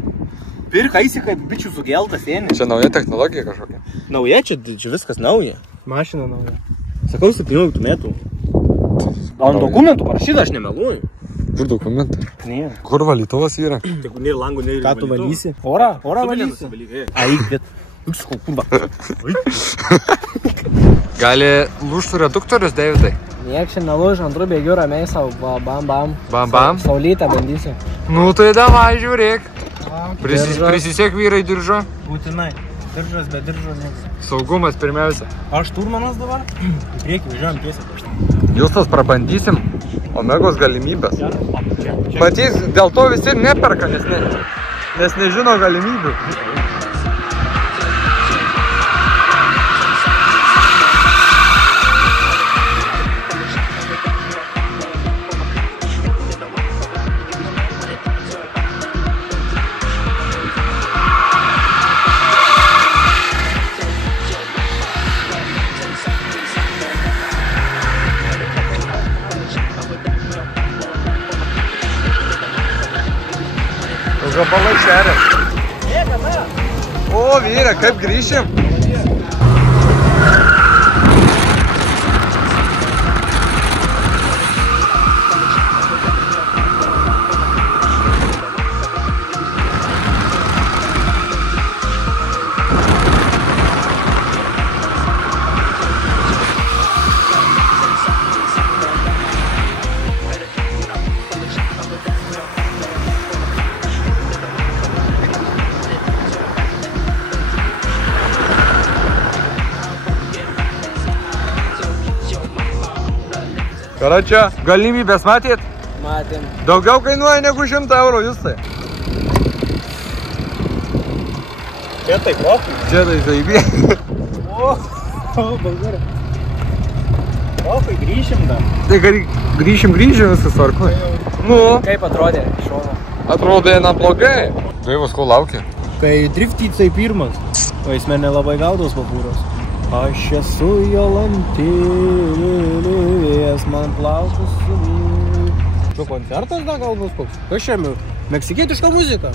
Pirk eisi kaip bičių sugeltas ėnė. Čia nauja technologija kažkokia. Nauja, čia viskas nauja. Mašina nauja. Sakau, 17 metų. Ant dokumentų parašyta, aš nemeluoju. Kur dokumentai? Ne. Kur valytuvas yra? Tai kur nėra langų, nėra Ką tu valysi? Orą valysi? Aik, bet... Sakau, kurba. Gali lūžtų reduktorius, Davidai? Niek čia nelūž, antru bėgiu ramiai savo, bam bam. Bam bam? Saulytę bandysiu. Nu tai davai, žiūrėk. Prisisiek vyrai diržo. Būtinai. Diržas be diržo nieks. Saugumas pirmiausia. Aš turmanas dabar? Į priekį važiuojam tiesiai. Justas prabandysim Omegos galimybės. Matys, dėl to visi ir neperka, nes nežino galimybių. Gabalai šeria. O, vyre, kaip grįšim? Karačia, galimybės matėt? Matėm. Daugiau kainuoja negu 100 eurų, Justai. Čia tai profai. Čia tai zaibė. O, balgara. Profai, grįšim dar. Tai grįšim, viskas tvarko. Nu, Kaip atrodė iš šono? atrodo, eina blogai. Daivas, ko laukia? Kai driftycai pirmas, o jis mane labai gaudos papūros. Aš esu Jolantėlės, man plaukus suvy. Čia koncertas da gal bus koks? Kas čia meksikietiška muzika?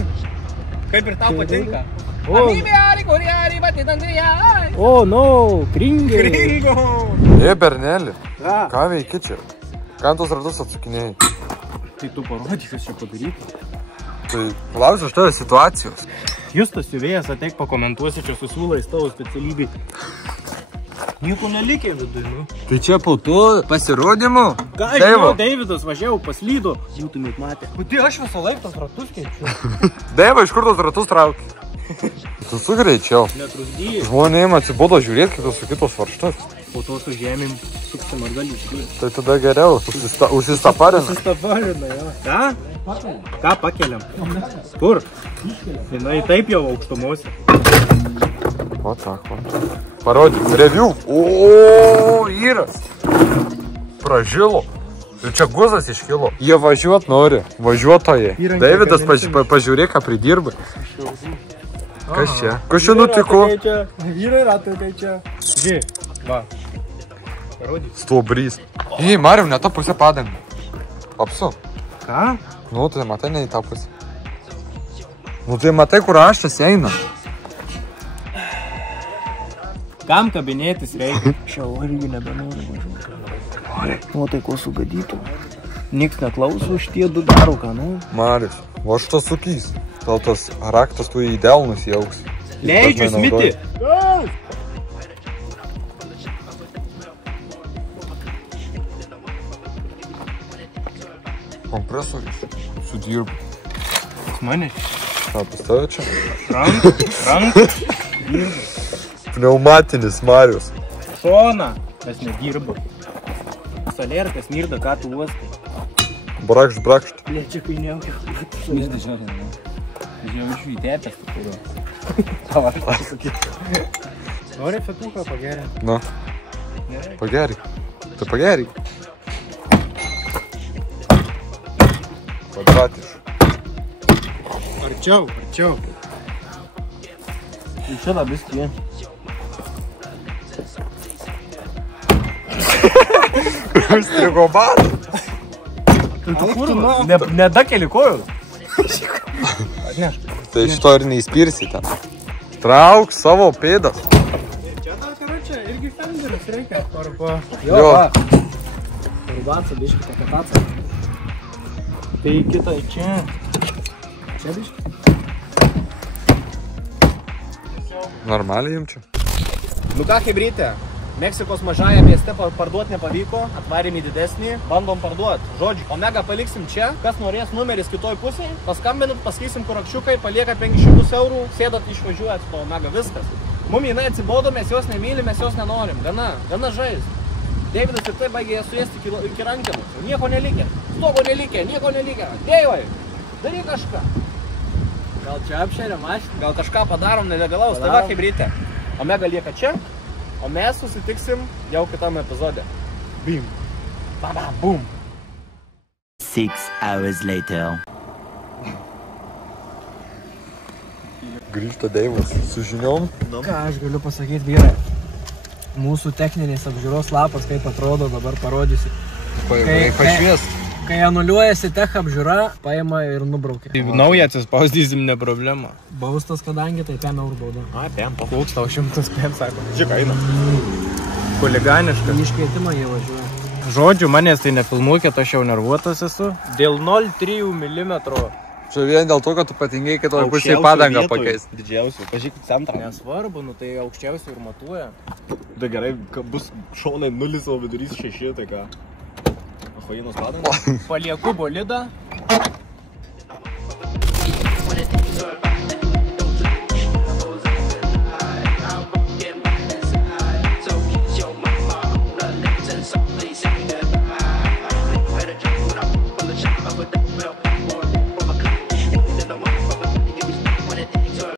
Kaip ir tau patinka. O, no, kringiai. Berneli, ką veiki čia? Ką tos ratus atsukinėjai? Tai tu parodyk, kas čia padaryti. Tai klausiu iš tavęs situacijos. Justas siuvėjas ateik pakomentuosi čia su siūlais tavo specialybei. Nieko nelikė vidui, nu. Tai čia po to pasirodymų? Ką aš žinau, Davidas važiavo, paslydo. Būtumėt matę. Pati aš visą laiką tos ratus keičiu. Daiva, iš kur tos ratus trauki? Tu su greičiau. Netrukdyji. Žmonėm atsibodo žiūrėti, kaip tu su kitos varštas. Po to su žemėm suksim ar gali iškliūti. Tai tada geriau, užsistaparina. Užsistaparina, jo. Ką? Ką pakeliam? Kur? Jinai taip jau aukštumose. O tak, va. Parodyk, review. O, įras. Pražilo. Ir čia guzas iškilo. Jie važiuot nori. Važiuotojai. Davidas, pažiūrėk, ką pridirbai. Kas čia? Kas čia nutiko? Vyrai ratai tai čia. Žiūrėk, va. Parodyk. Stuobrys. Ei, Mariau, ne tą pusę padangą. Apsu. Ką? Nu, tai matai, ne į tą pusę. Nu, tai matai, kur aščias eina. Kam kabinėtis reikia? Šiau irgi nebenori važiuoti. Nuotaiko sugadytų. Niks neklauso, šitie du daro, ką, nu. Marius, va šitas sukys. Tau tas raktas tu į delnus jauks. Leidžiu smiti. Kompresorius. Sudirbu. Pas mane. Ką, pas tave čia? Rank. Pneumatinis, Marius. Šona. Kas nedirba. Salerkas mirda, ką tu uostai. Brakšt. Lečia kainiaukia. Mirda žiūrė, ne? Žiūrėjau iš įtepęs, tu turiu. Tavo aš pasakyti. Nori fetuką pagerinti? Na. Pagerik. Tai pagerik. Kvadratiš. Arčiau. Iš čia labis tie. Strigo batų. Nedakeli kojų. Tai iš to ir neįspirsi ten. Trauk savo pėdas. Čia tas yra čia, irgi fenderis reikia. Arba... Jo. Rubaca, biškį, tokia taca. Tai kita čia. Čia biškį. Normaliai jums čia. Nu ką, hebrytė? Meksikos mažąją mieste parduoti nepavyko, atvarėm į didesnį, bandom parduoti. Žodžiu, Omega paliksim čia, kas norės numeris kitoj pusėje, paskambinat, pasakysim kurakčiukai, palieka 500 eurų, sėdat, išvažiuojat po Omega, viskas. Mum jinai atsibodo, mes jos nemylim, mes jos nenorim, gana žais. Davidas ir tai baigė jas suėsti iki rankenos, nieko nelikė, stogo nelikė, nieko nelikė. Deivai, daryk kažką. Gal čia apšėrė mašiną? Gal kažką padarom nelegalaus, tai va, hebrytė. Omega lieka čia. O mes susitiksim jau kitam epizode. Bim. Baba, bum. 6 hours later. Grįžta Deivas su žiniom. Ką aš galiu pasakyti, vyrai? Mūsų techninės apžiūros lapas, kaip atrodo, dabar parodysiu. Pašvies. Kai anuliuojasi tech apžiūra, paima ir nubraukia. Tai naują atsispausdysim, ne problema. Baustas, kadangi tai 5 eurų bauda. A, PM, paklauks tau 100 PM, sako. Žiūrėk, eina. Huliganiška. Iškvietimą jie važiuoja. Žodžiu, manęs tai nefilmuokit, aš jau nervuotas esu. Dėl 0,3 mm. Čia vien dėl to, kad tu patingėjai kitoj pusėje padangą pakeisti. Didžiausių. Pažiūrėk centrą. Nesvarbu, nu tai aukščiausiai ir matuoja. Tai gerai, bus šonai 0, o vidurys 6, tai ką? Fainos padangos. Palieku bolidą.